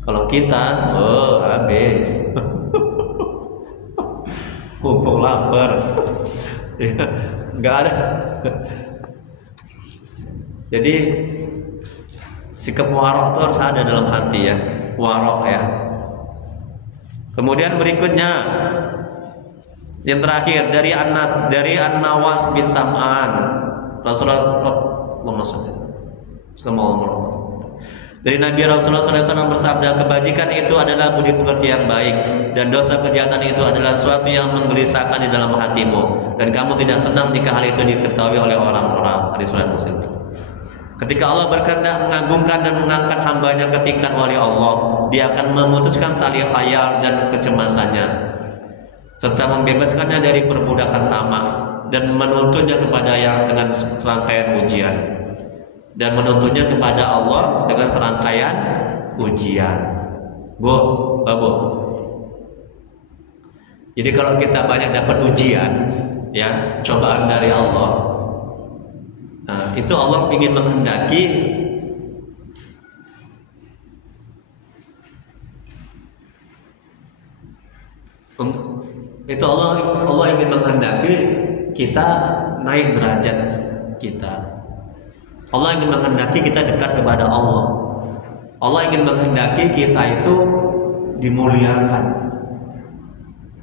Kalau kita, habis. Mumpung lapar. Ya, nggak ada. Jadi sikap warok itu harus ada dalam hati ya, warok ya. Kemudian berikutnya yang terakhir dari An-Nawas bin Sam'an Rasulullah dari Nabi Rasulullah SAW bersabda, kebajikan itu adalah budi pekerti yang baik dan dosa kejahatan itu adalah suatu yang menggelisahkan di dalam hatimu dan kamu tidak senang jika hal itu diketahui oleh orang-orang. Hadis riwayat Muslim. Ketika Allah berkehendak mengagungkan dan mengangkat hambanya ke tingkat wali Allah, Dia akan memutuskan tali khayal dan kecemasannya, serta membebaskannya dari perbudakan tamak dan menuntunnya kepada yang dengan serangkaian ujian, dan menuntunnya kepada Allah dengan serangkaian ujian. Bu. Jadi kalau kita banyak dapat ujian, ya cobaan dari Allah. Nah, itu Allah ingin menghendaki Allah ingin menghendaki kita naik derajat kita. Allah ingin menghendaki kita dekat kepada Allah. Allah ingin menghendaki kita itu dimuliakan.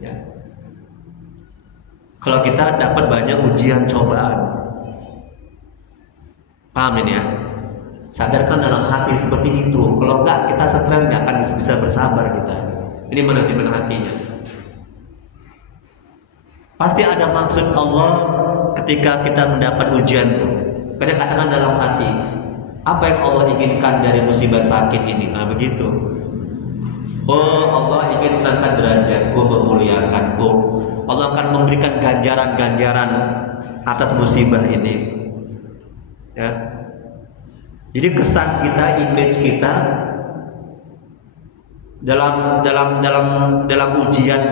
Ya. Kalau kita dapat banyak ujian cobaan, paham ini ya? Sadarkan dalam hati seperti itu. Kalau enggak, kita stres, enggak akan bisa bersabar kita. Ini manajemen hatinya. Pasti ada maksud Allah ketika kita mendapat ujian itu. Kita katakan dalam hati, apa yang Allah inginkan dari musibah sakit ini? Nah begitu. Oh, Allah ingin mengangkat derajatku, memuliakanku. Allah akan memberikan ganjaran-ganjaran atas musibah ini. Ya. Jadi kesan kita, image kita dalam ujian,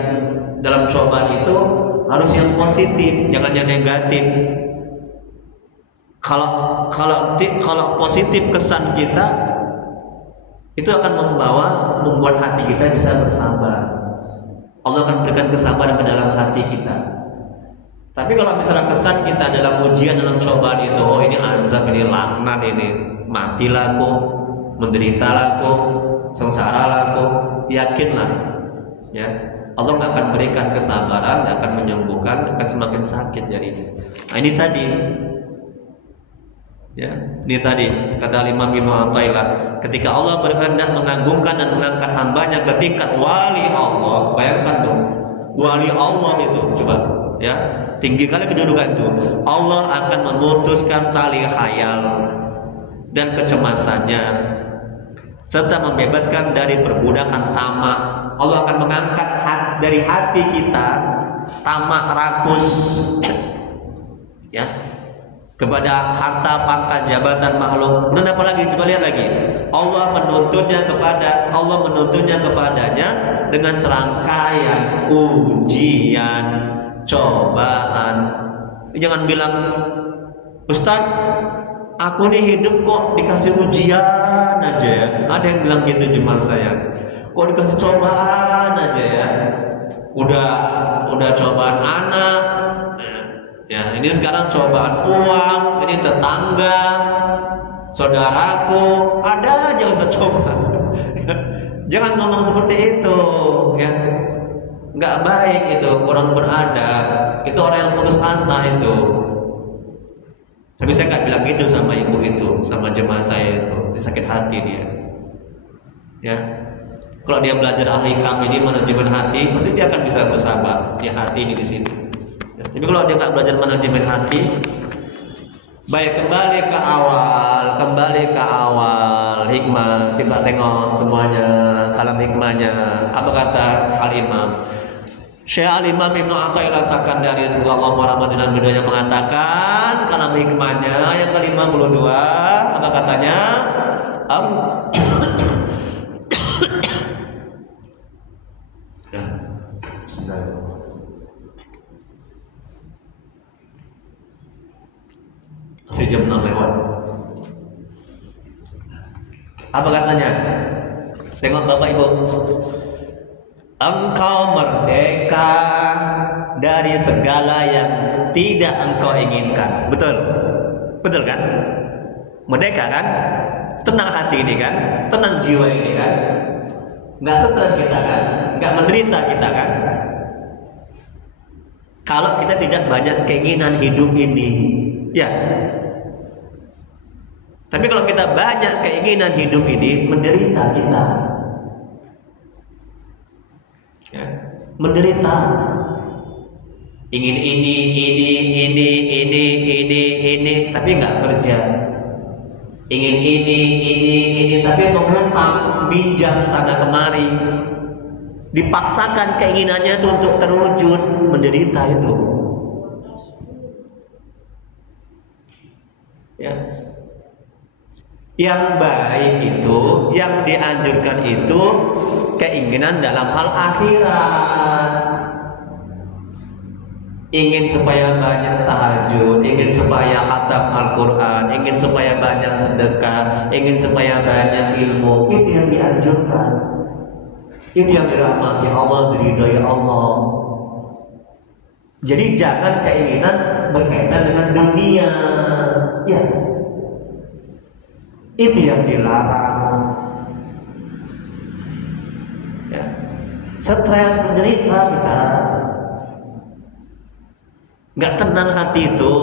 dalam cobaan itu harus yang positif, jangan yang negatif. Kalau positif kesan kita itu akan membuat hati kita bisa bersabar. Allah akan berikan kesabaran ke dalam hati kita. Tapi kalau misalnya kesan kita dalam ujian, dalam cobaan itu, oh ini azab, ini laknat, ini matilah aku, menderitalah aku, sengsara aku, yakinlah, ya Allah nggak akan berikan kesabaran, nggak akan menyembuhkan, akan semakin sakit jadinya. Nah ini tadi, ya ini tadi kata Imam Ibnu Athaillah, ketika Allah berkehendak mengagungkan dan mengangkat hambanya ke tingkat wali Allah, bayangkan tuh, wali Allah itu, coba, ya. Tinggi kali kedudukan itu. Allah akan memutuskan tali khayal dan kecemasannya, serta membebaskan dari perbudakan tamak. Allah akan mengangkat dari hati kita tamak rakus, ya, kepada harta, pangkat, jabatan makhluk. Dan apa lagi? Coba lihat lagi. Allah menuntunnya kepadanya dengan serangkaian ujian, cobaan. Jangan bilang, Ustaz, aku nih hidup kok dikasih ujian aja ya. Ada yang bilang gitu cuma saya. Kok dikasih cobaan aja ya. Udah cobaan anak. Ya, ini sekarang cobaan uang, ini tetangga. saudaraku, ada aja Ustaz coba. Jangan ngomong seperti itu, ya. Nggak baik itu, kurang beradab. Itu orang yang putus asa itu. Tapi saya nggak bilang gitu sama ibu itu, sama jemaah saya itu. Dia sakit hati dia. Ya. Kalau dia belajar Al-Hikam ini manajemen hati, pasti dia akan bisa bersabar. Ya, hati ini di sini. Ya. Tapi kalau dia nggak belajar manajemen hati, baik kembali ke awal hikmah. Coba tengok semuanya kalam hikmahnya. Apa kata Al-Imam Syekh Al-Imam Ibnu Athaillah Sakandari sallallahu alaihi wasallam beliau mengatakan kalam hikmahnya yang ke-52 apa katanya? Masih jam 6 lewat. Apa katanya? Tengok Bapak Ibu. Engkau merdeka dari segala yang tidak engkau inginkan. Betul? Betul kan? Merdeka kan? Tenang hati ini kan? Tenang jiwa ini kan? Nggak stres kita kan? Nggak menderita kita kan? Kalau kita tidak banyak keinginan hidup ini, ya. Tapi kalau kita banyak keinginan hidup ini, menderita kita. Ya, menderita. Ingin ini, tapi nggak kerja. Ingin ini, tapi mengutang, minjam sana kemari. Dipaksakan keinginannya itu untuk terwujud, menderita itu. Ya. Yang baik itu, yang dianjurkan itu keinginan dalam hal akhirat. Ingin supaya banyak tahajud, ingin supaya khatam Al-Quran, ingin supaya banyak sedekah, ingin supaya banyak ilmu. Itu yang dianjurkan. Itu yang dirahmati Allah, diridhoi Allah. Jadi jangan keinginan berkaitan dengan dunia. Ya. Itu yang dilarang. Ya. Stres, menderita kita. Nggak tenang hati itu.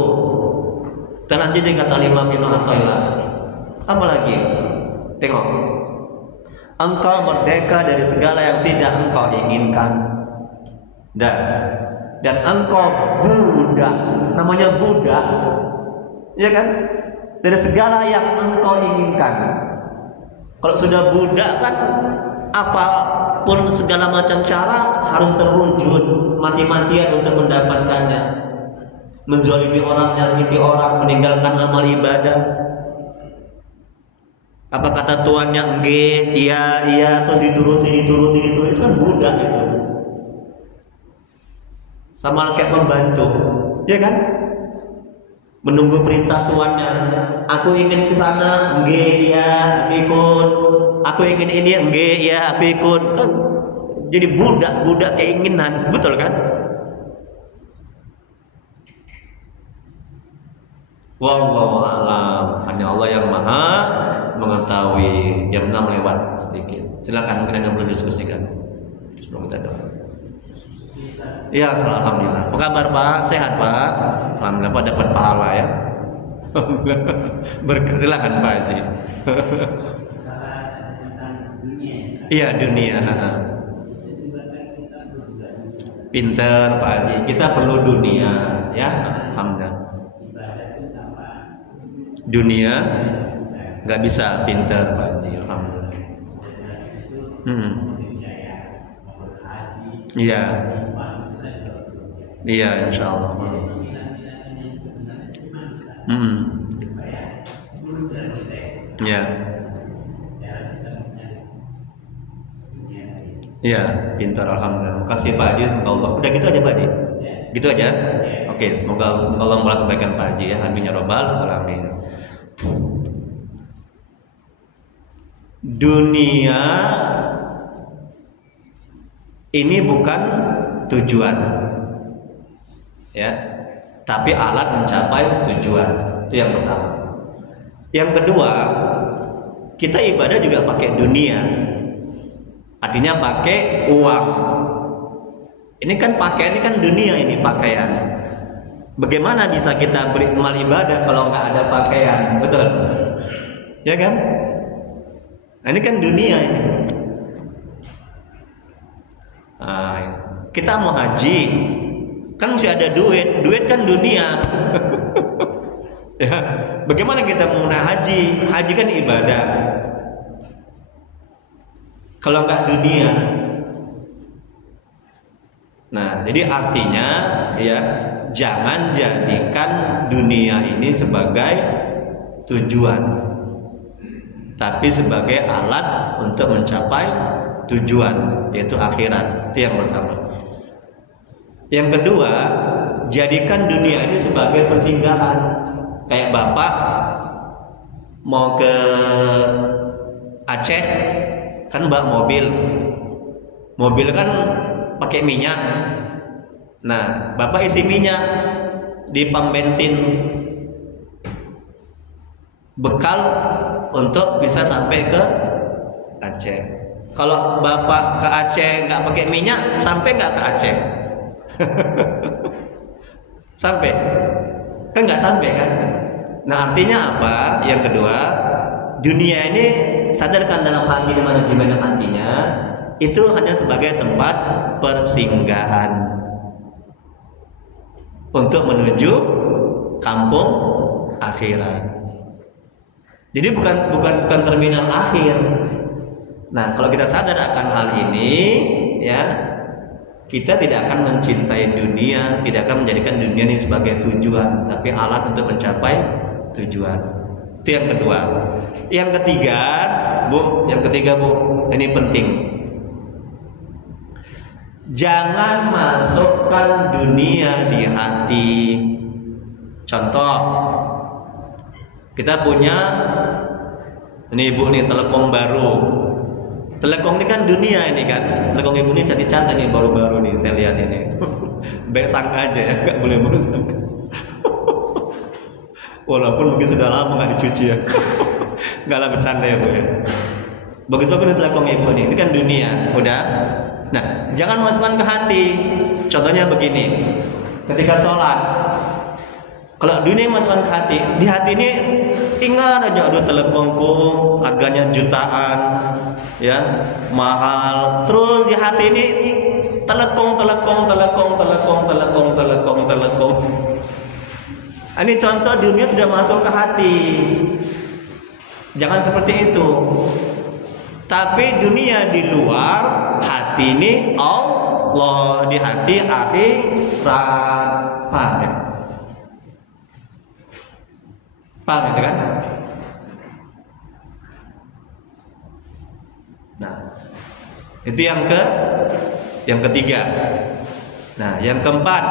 Kita lanjut dengan kata Imam Ibnu Athaillah. Apa lagi? Tengok. Engkau merdeka dari segala yang tidak engkau inginkan. Dan engkau budak. Namanya budak. Ya kan? Dari segala yang engkau inginkan. Kalau sudah budak kan apapun segala macam cara harus terwujud, mati-matian untuk mendapatkannya. Menzalimi orang, nyakiti orang, meninggalkan amal ibadah. Apa kata tuannya? Nggih, iya, terus dituruti. Itu kan budak itu. Sama kayak pembantu, ya kan? Menunggu perintah tuannya. Aku ingin ke sana, nggih, iya, aku ikut. Aku ingin ini, nggih, iya, aku ikut. Kan jadi budak keinginan, betul kan? Wallahu a'lam. Hanya Allah yang Maha mengetahui. Jam 6 lewat sedikit. Silakan, mungkin Anda boleh diskusikan sebelum kita doa. Ya, alhamdulillah. Apa kabar Pak? Sehat Pak? Alhamdulillah Pak dapat pahala ya. Silakan Pak Haji. Iya, dunia. Pinter Pak Haji. Kita perlu dunia ya. Alhamdulillah. Dunia nggak bisa pinter Pak Haji, alhamdulillah. Iya, insya Allah. Iya, pintar alhamdulillah. Makasih Pak Haji, semoga Allah. Udah gitu aja Pak Haji. Gitu aja. Oke, semoga Allah membalas kebaikan Pak Haji ya. Amin ya rabbal alamin. Dunia ini bukan tujuan, ya, tapi alat mencapai tujuan. Itu yang pertama. Yang kedua, kita ibadah juga pakai dunia. Artinya pakai uang. Ini kan pakaian, ini kan dunia, ini pakaian. Bagaimana bisa kita beramal ibadah kalau nggak ada pakaian? Betul? Ya kan? Nah, ini kan dunia ini. Nah, kita mau haji, kan mesti ada duit. Duit kan dunia. Ya, bagaimana kita mau haji? Haji kan ibadah. Kalau nggak dunia. Nah, jadi artinya ya, jangan jadikan dunia ini sebagai tujuan, tapi sebagai alat untuk mencapai tujuan, yaitu akhirat. Itu yang pertama. Yang kedua, jadikan dunia ini sebagai persinggahan. Kayak bapak mau ke Aceh, kan bawa mobil kan pakai minyak. Nah, bapak isi minyak di pom bensin, bekal untuk bisa sampai ke Aceh. Kalau bapak ke Aceh nggak pakai minyak, sampai nggak ke Aceh? Sampai? Kan nggak sampai kan? Nah, artinya apa? Yang kedua, dunia ini sadarkan dalam hati, di manajemen hatinya itu hanya sebagai tempat persinggahan untuk menuju kampung akhirat. Jadi bukan terminal akhir. Nah, kalau kita sadar akan hal ini, ya, kita tidak akan mencintai dunia, tidak akan menjadikan dunia ini sebagai tujuan, tapi alat untuk mencapai tujuan. Itu yang kedua. Yang ketiga, Bu, ini penting. Jangan masukkan dunia di hati. Contoh, kita punya ini ibu nih telepon baru. Telepon ini kan dunia ini kan. Telepon ibu ini cantik-cantik nih, baru-baru nih saya lihat ini. Baik sangka aja ya, nggak boleh burus. Walaupun mungkin sudah lama nggak dicuci ya. Nggak lah, bercanda ya Bu ya. Bagus-bagus telepon ibu ini kan dunia, udah. Nah, jangan masukkan ke hati. Contohnya begini, ketika sholat, kalau dunia masukkan ke hati, di hati ini ingat aja, aduh teleponku harganya jutaan, ya mahal. Terus di hati ini telekong. Ini contoh dunia sudah masuk ke hati. Jangan seperti itu. Tapi dunia di luar, hati ini Allah, di hati akhirat. Paham ya? Paham itu kan? Nah, itu yang ketiga. Nah, yang keempat,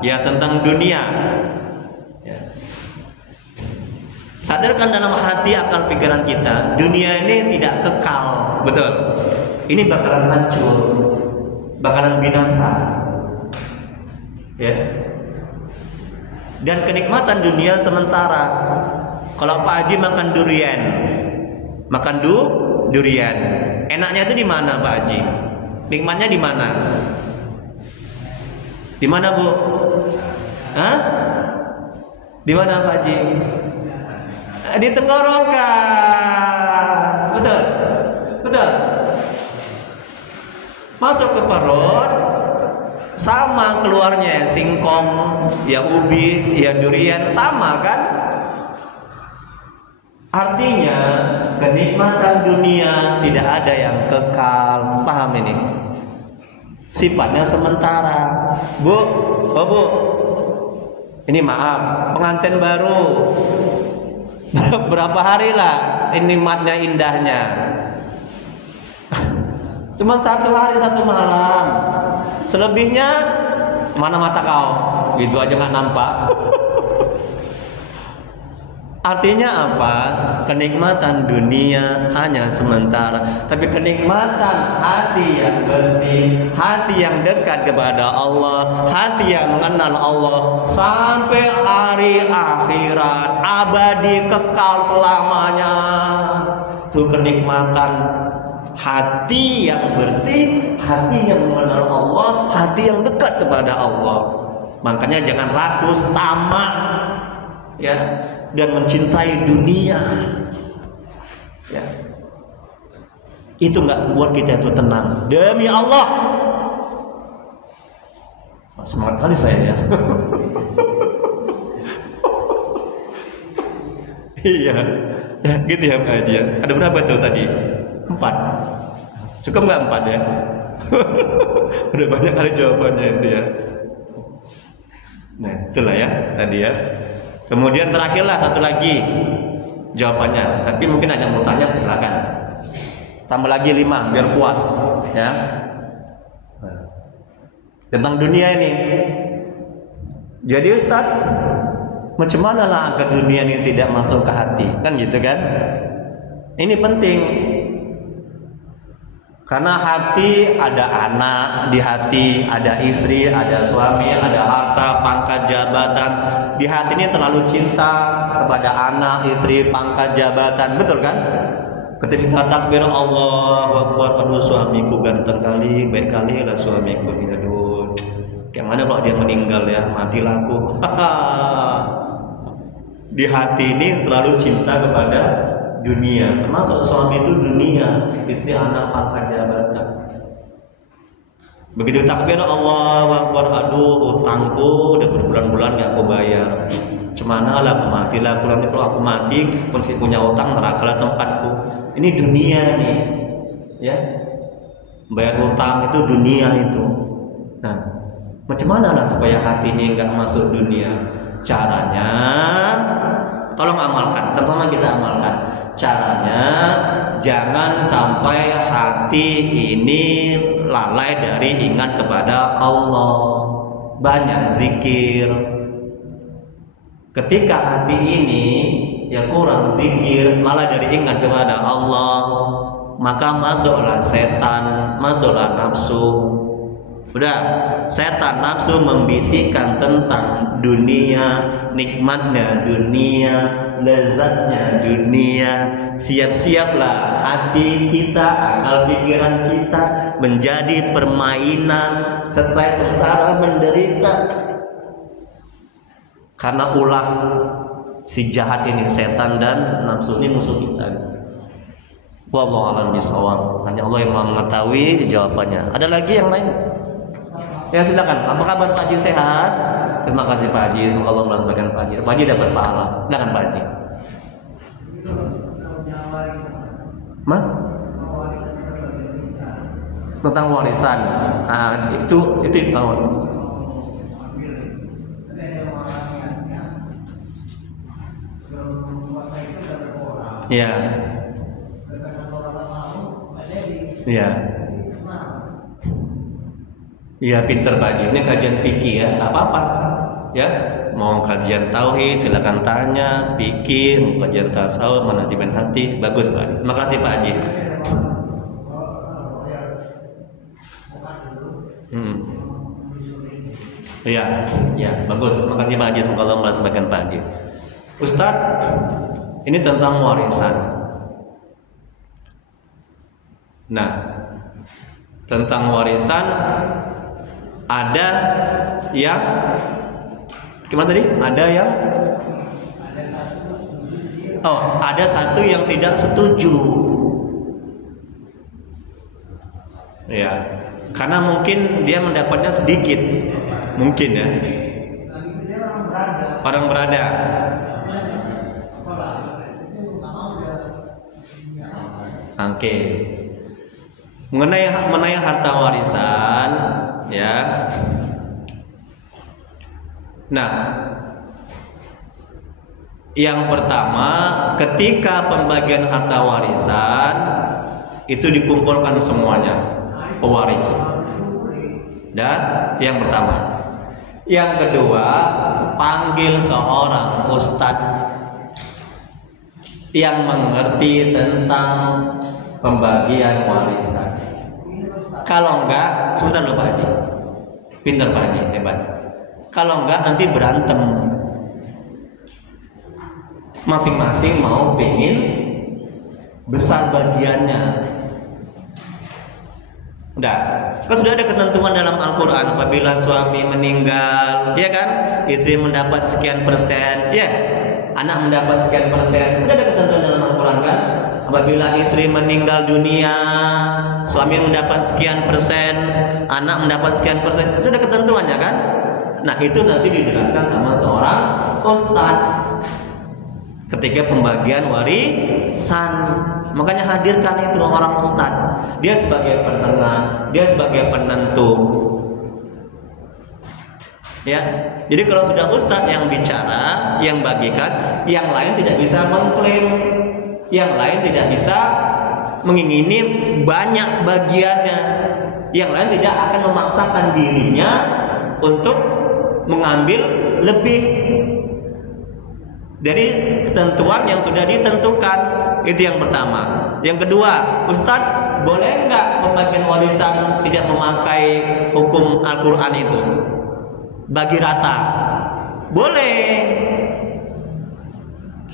ya tentang dunia. Ya. Sadarkan dalam hati, akal pikiran kita, dunia ini tidak kekal, betul. Ini bakalan hancur, bakalan binasa. Ya. Dan kenikmatan dunia sementara. Kalau Pak Haji makan durian, durian, enaknya itu di mana Pak Haji? Nikmatnya di mana? Di mana Bu? Hah? Di mana Pak Haji? Di tenggorokan. Betul. Masuk ke perut, sama keluarnya, singkong, ya ubi, ya durian, sama kan? Artinya kenikmatan dunia tidak ada yang kekal. Paham ini? Sifatnya sementara. Bu, ini maaf, pengantin baru. Berapa hari lah ini nikmatnya, indahnya. Cuma 1 hari 1 malam. Selebihnya mana mata kau? Gitu aja nggak nampak. Artinya apa? Kenikmatan dunia hanya sementara, tapi kenikmatan hati yang bersih, hati yang dekat kepada Allah, hati yang mengenal Allah sampai hari akhirat, abadi kekal selamanya. Itu kenikmatan hati yang bersih, hati yang mengenal Allah, hati yang dekat kepada Allah. Makanya jangan rakus, tamak, ya, dan mencintai dunia, ya. Itu nggak buat kita itu tenang. Demi Allah, semangat kali saya ya. Iya, ya, gitu ya Pak Haji. Ada berapa tuh tadi? 4. Cukup nggak 4 ya? Udah banyak kali jawabannya itu ya. Nah, itulah ya tadi ya. Kemudian terakhirlah satu lagi jawabannya. Tapi mungkin ada yang mau tanya, silakan. Tambah lagi 5 biar puas, ya. Tentang dunia ini. Jadi Ustaz, macam mana lah agar dunia ini tidak masuk ke hati? Kan gitu kan? Ini penting. Karena hati, ada anak di hati, ada istri, ada suami, ada harta, pangkat, jabatan. Di hati ini terlalu cinta kepada anak, istri, pangkat, jabatan. Betul kan? Ketika takbir Allahu Akbar, aduh suamiku ganteng kali, baik kali lah suamiku. Aduh, kayak mana kalau dia meninggal ya, matilah aku. Di hati ini terlalu cinta kepada dunia, termasuk suami itu dunia, istri, anak, pangkat, jabatan. Begitu takbir Allahu Akbar, aduh utangku udah berbulan-bulan gak aku bayar. Cemana lah aku mati lah, nanti kalau aku mati masih punya utang, neraka lah tempatku. Ini dunia nih, ya. Bayar utang itu dunia itu. Nah, macam mana lah supaya hati ini nggak masuk dunia? Caranya, tolong amalkan, sama-sama kita amalkan. Caranya jangan sampai hati ini lalai dari ingat kepada Allah. Banyak zikir. Ketika hati ini ya kurang zikir, lalai dari ingat kepada Allah, maka masuklah setan, masuklah nafsu. Udah, setan nafsu membisikkan tentang dunia, nikmatnya dunia, lezatnya dunia. Siap-siaplah hati kita, akal pikiran kita menjadi permainan, stres, sengsara, menderita. Karena ulah si jahat ini, setan dan nafsu ini musuh kita. Wallahu a'lam bishawab. Hanya Allah yang mengetahui jawabannya. Ada lagi yang lain? Ya silakan. Apa kabar Pak Haji, sehat? Terima kasih Pak Haji. Semoga Allah melambangkan Pak Haji. Pak Haji dapat pahala. Silakan Pak Haji. Tentang warisan. Nah, itu ya. Ya. Iya, pinter Pak Haji. Ini kajian fikih ya, nggak apa-apa. Ya, mau kajian tauhid silakan tanya, fikih, mau kajian tasawuf, manajemen hati, bagus Pak Haji. Terima kasih Pak Haji. Iya, ya, bagus. Terima kasih Pak Haji. Semoga Allah melaksanakan Pak Haji. Ustadz, ini tentang warisan. Nah, tentang warisan ada yang gimana tadi? Ada yang ada satu yang tidak setuju. Ya, karena mungkin dia mendapatnya sedikit, mungkin ya. Orang berada. Oke. Mengenai harta warisan, ya. Nah, yang pertama, ketika pembagian harta warisan itu dikumpulkan semuanya pewaris. Dan yang pertama. Yang kedua, panggil seorang ustadz yang mengerti tentang pembagian warisan. Kalau enggak, sebentar loh Pak Haji. Pinter Pak Haji, hebat. Kalau enggak nanti berantem. Masing-masing mau pengen besar bagiannya. Udah, kan sudah ada ketentuan dalam Al-Quran. Apabila suami meninggal, ya kan, istri mendapat sekian persen, ya, anak mendapat sekian persen. Udah ada ketentuan dalam Al-Quran kan. Apabila istri meninggal dunia, suami mendapat sekian persen, anak mendapat sekian persen. Itu ada ketentuannya kan. Nah itu nanti dijelaskan sama seorang ustadz ketika pembagian warisan. Makanya hadirkan itu orang ustadz. Dia sebagai penengah, dia sebagai penentu. Ya, jadi kalau sudah ustadz yang bicara, yang bagikan, yang lain tidak bisa mengklaim, yang lain tidak bisa mengingini banyak bagiannya, yang lain tidak akan memaksakan dirinya untuk mengambil lebih dari ketentuan yang sudah ditentukan. Itu yang pertama. Yang kedua, ustadz boleh nggak pembagian warisan tidak memakai hukum Al-Quran itu? Bagi rata. Boleh.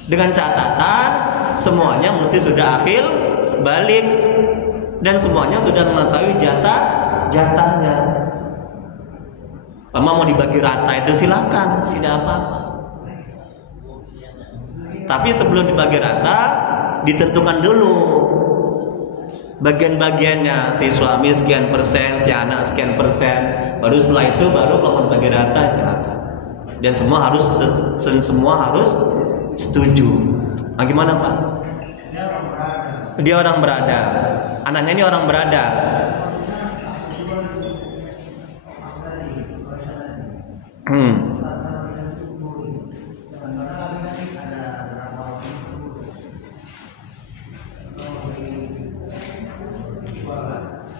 Dengan catatan semuanya mesti sudah akhir balik dan semuanya sudah mengetahui jatahnya. Mau dibagi rata itu silakan, tidak apa-apa. Tapi sebelum dibagi rata ditentukan dulu bagian-bagiannya, si suami sekian persen, si anak sekian persen, baru setelah itu baru kalau mau bagi rata silakan. Dan semua harus setuju. Nah, gimana Pak? Dia orang berada. Anaknya ini orang berada.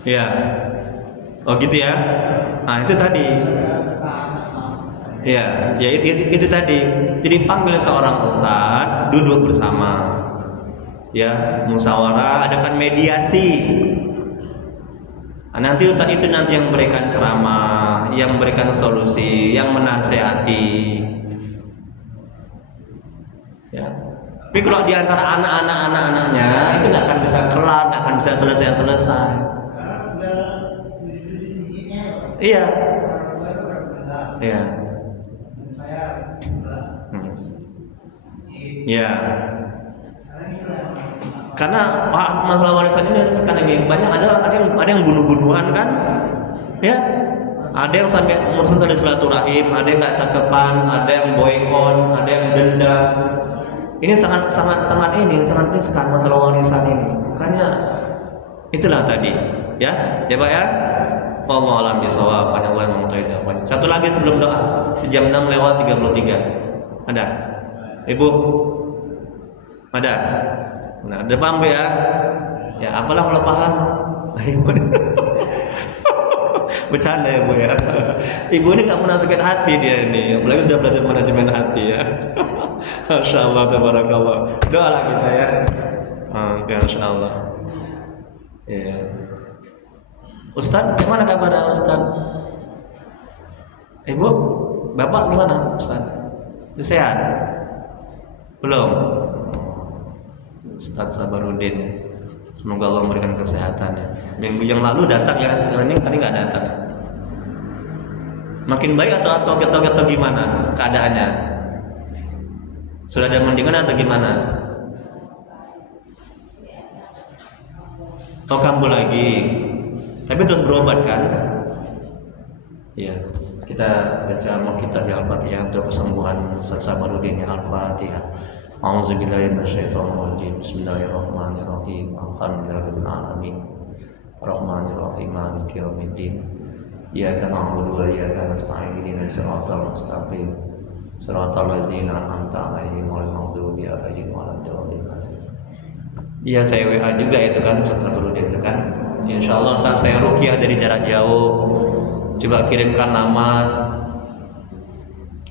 Ya. Oh gitu ya. Nah, itu tadi. Ya, itu tadi. Jadi panggil seorang ustadz, duduk bersama. Ya, musyawarah, adakan mediasi. Nah, nanti ustadz itu nanti yang memberikan ceramah, yang memberikan solusi, yang menasehati. Ya. Tapi kalau di antara anak-anaknya itu tidak akan bisa kelar, tidak akan bisa selesai. Iya. Iya. Ya. Karena masalah warisan ini sekarang ini banyak ada yang bunuh-bunuhan kan, ya. Ada yang sampai musuh tali silaturahim, ada yang nggak cakepan, ada yang boykot, ada yang dendam. Ini sangat riskan masalah warisan ini. Makanya itulah tadi, ya Pak ya. Wallahu a'lam bishawab. Satu lagi sebelum doa, jam 6:33. Ada? Ibu? Ada? Nah, ada paham ya? Ya, apalah kalau paham. Bercanda ya Bu ya. Ibu ini nggak pernah sakit hati dia ini, apalagi sudah belajar manajemen hati ya. Masya Allah, tabarakallah. Doa lah kita ya. Masya Allah. Ya. Ustadz, gimana kabar Ustadz? Ibu, Bapak gimana Ustadz? Sehat? Belum? Ustadz Sabarudin, semoga Allah memberikan kesehatan ya. Minggu yang lalu datang ya, ini tadi nggak datang. Makin baik atau gimana keadaannya? Sudah ada mendingan atau gimana? Oh, kambuh lagi. Tapi terus berobat kan? Iya. Kita baca Al-Kitab Al-Fatihah untuk kesembuhan Ustaz Sabarudin Al-Fatihah. A'udzubillahi minasyaitonir rajim. Bismillahirrahmanirrahim. Alhamdulillahirabbil alamin. Arrahmanirrahim. Maliki yaumiddin. Iyyaka na'budu wa iyyaka nasta'in. Ihdinas siratal mustaqim. Siratal ladzina an'amta 'alaihim ghairil maghdubi 'alaihim waladdallin. Iya, saya WA juga itu kan Ustaz Sabarudin itu kan. Insyaallah saat saya ruqyah dari jarak jauh. Coba kirimkan nama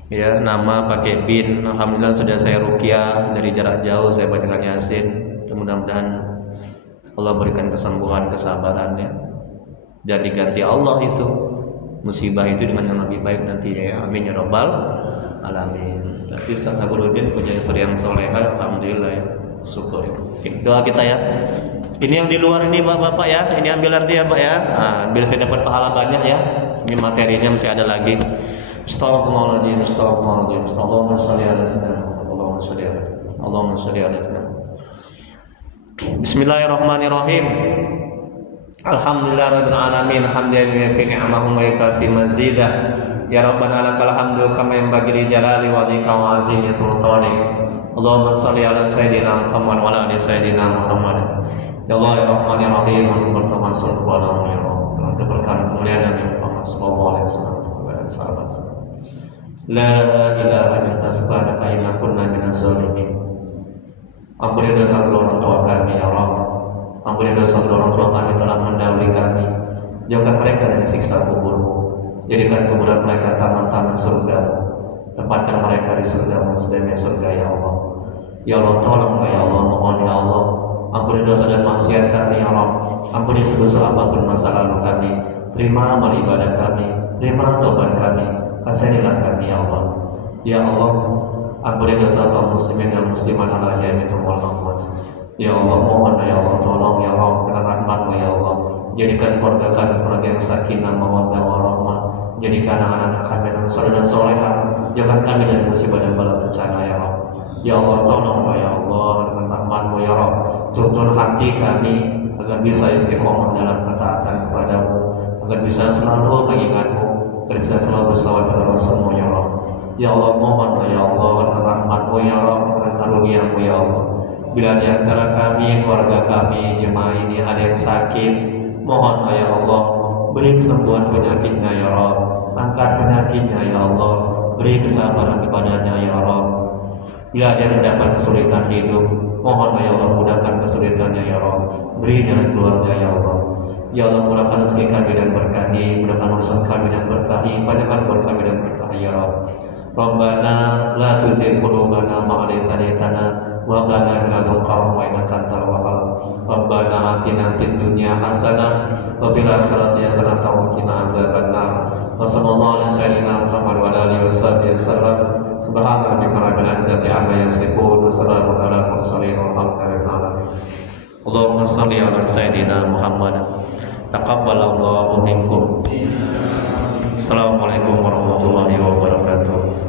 Ya, nama pakai bin. Alhamdulillah sudah saya ruqyah dari jarak jauh, saya bacakan Yasin. Mudah-mudahan Allah berikan kesembuhan, kesabaran ya. Dan diganti Allah itu musibah itu dengan yang lebih baik nanti ya. Amin ya rabbal alamin. Tapi Ustaz Saburuddin punya istri yang solehah, alhamdulillah ya. Syukur ya. Doa kita ya. Ini yang di luar ini Bapak-bapak ya. Ini ambil nanti ya Pak ya. Nah, biar saya dapat pahala banyak ya. Ini materinya masih ada lagi. Astagfirullahaladzim, astagfirullahaladzim. Allahumma sholli ala sayyidina Muhammad. Allahumma sholli ala sayyidina Muhammad. Bismillahirrahmanirrahim. Alhamdulillahirabbil alamin, hamdan yuwaffi ni'amahu wa yukafi mazidah. Ya Rabbana lakal hamdu kama yanbaghi li jalali wajhika wa 'azimi sultanik. Allahumma shalli ala sayyidina Muhammad wa ala ali sayyidina Muhammad. Ya Allah ya Rahman ya Rahim, untuk berteman subhanahu wa ta'ala. Untuk berkahan kemuliaan Nabi Muhammad sallallahu alaihi wasallam dan sahabat. La ilaha illa anta subhanaka inna kunna minaz zalimin. Ampuni dosa orang tua kami ya Allah. Ampuni dosa orang tua kami telah mendahului kami. Jauhkan mereka dari siksa kubur-Mu. Jadikan kuburan mereka taman-taman surga. Tempatkan mereka di surga sedemikian surga ya Allah. Ya Allah tolonglah ya Allah, mohon ya Allah. Ampuni dosa dan maksiat kami ya Allah. Ampuni sebesar apapun masa lalu kami. Terima amal ibadah kami. Terima taubat kami. Kasihanilah kami ya Allah. Ya Allah, ampuni dosa kaum muslimin dan muslimat ala jami'il Muhammad. Ya Allah, mohon ya Allah, tolong ya Allah dengan rahmat-Mu ya Allah. Jadikan keluarga kami keluarga yang sakinah mawaddah warahmah. Jadikan anak-anak kami yang saleh dan salehah. Jangan kami dari musibah dan bala bencana ya Allah. Ya Allah, tolonglah ya Allah dengan rahmat-Mu ya Allah. Tuntun hati kami agar bisa istiqomah dalam ketaatan kepada-Mu, agar bisa selalu mengingat-Mu, agar bisa selalu berselawat pada Rasul-Mu ya Allah. Ya Allah, mohonlah ya Allah dengan rahmat-Mu ya Allah, dengan karunia-Mu ya Allah. Bila di antara kami, keluarga kami, jemaah ini ada yang sakit, mohonlah ya Allah, beri kesembuhan penyakitnya ya Allah. Angkat penyakitnya ya Allah, beri kesabaran kepadanya ya Allah. Bila dia mendapat kesulitan hidup, mohonlah ya Allah, mudahkan kesulitannya ya Allah. Beri jalan keluarnya ya Allah. Ya Allah, mudahkan rezeki kami dan berkahi, mudahkan urusan kami dan berkahi, banyakkan buat kami dan berkahi ya Allah. Rabbana la tuzigh qulubana ba'da idh hadaytana wa hab lana min ladunka rahmah innaka antal wahhab. Rabbana atina fid dunya hasanah wa fil akhirati hasanah wa qina azabannar. Wa sallallahu ala sayyidina Muhammad wa ala alihi washabbihi wasallam. Subhana rabbika rabbil izzati amma yasifun wa salamun ala mursalin walhamdulillahi rabbil alamin. Allahumma shalli ala sayyidina Muhammad. Taqabbalallahu minkum. Assalamualaikum warahmatullahi wabarakatuh.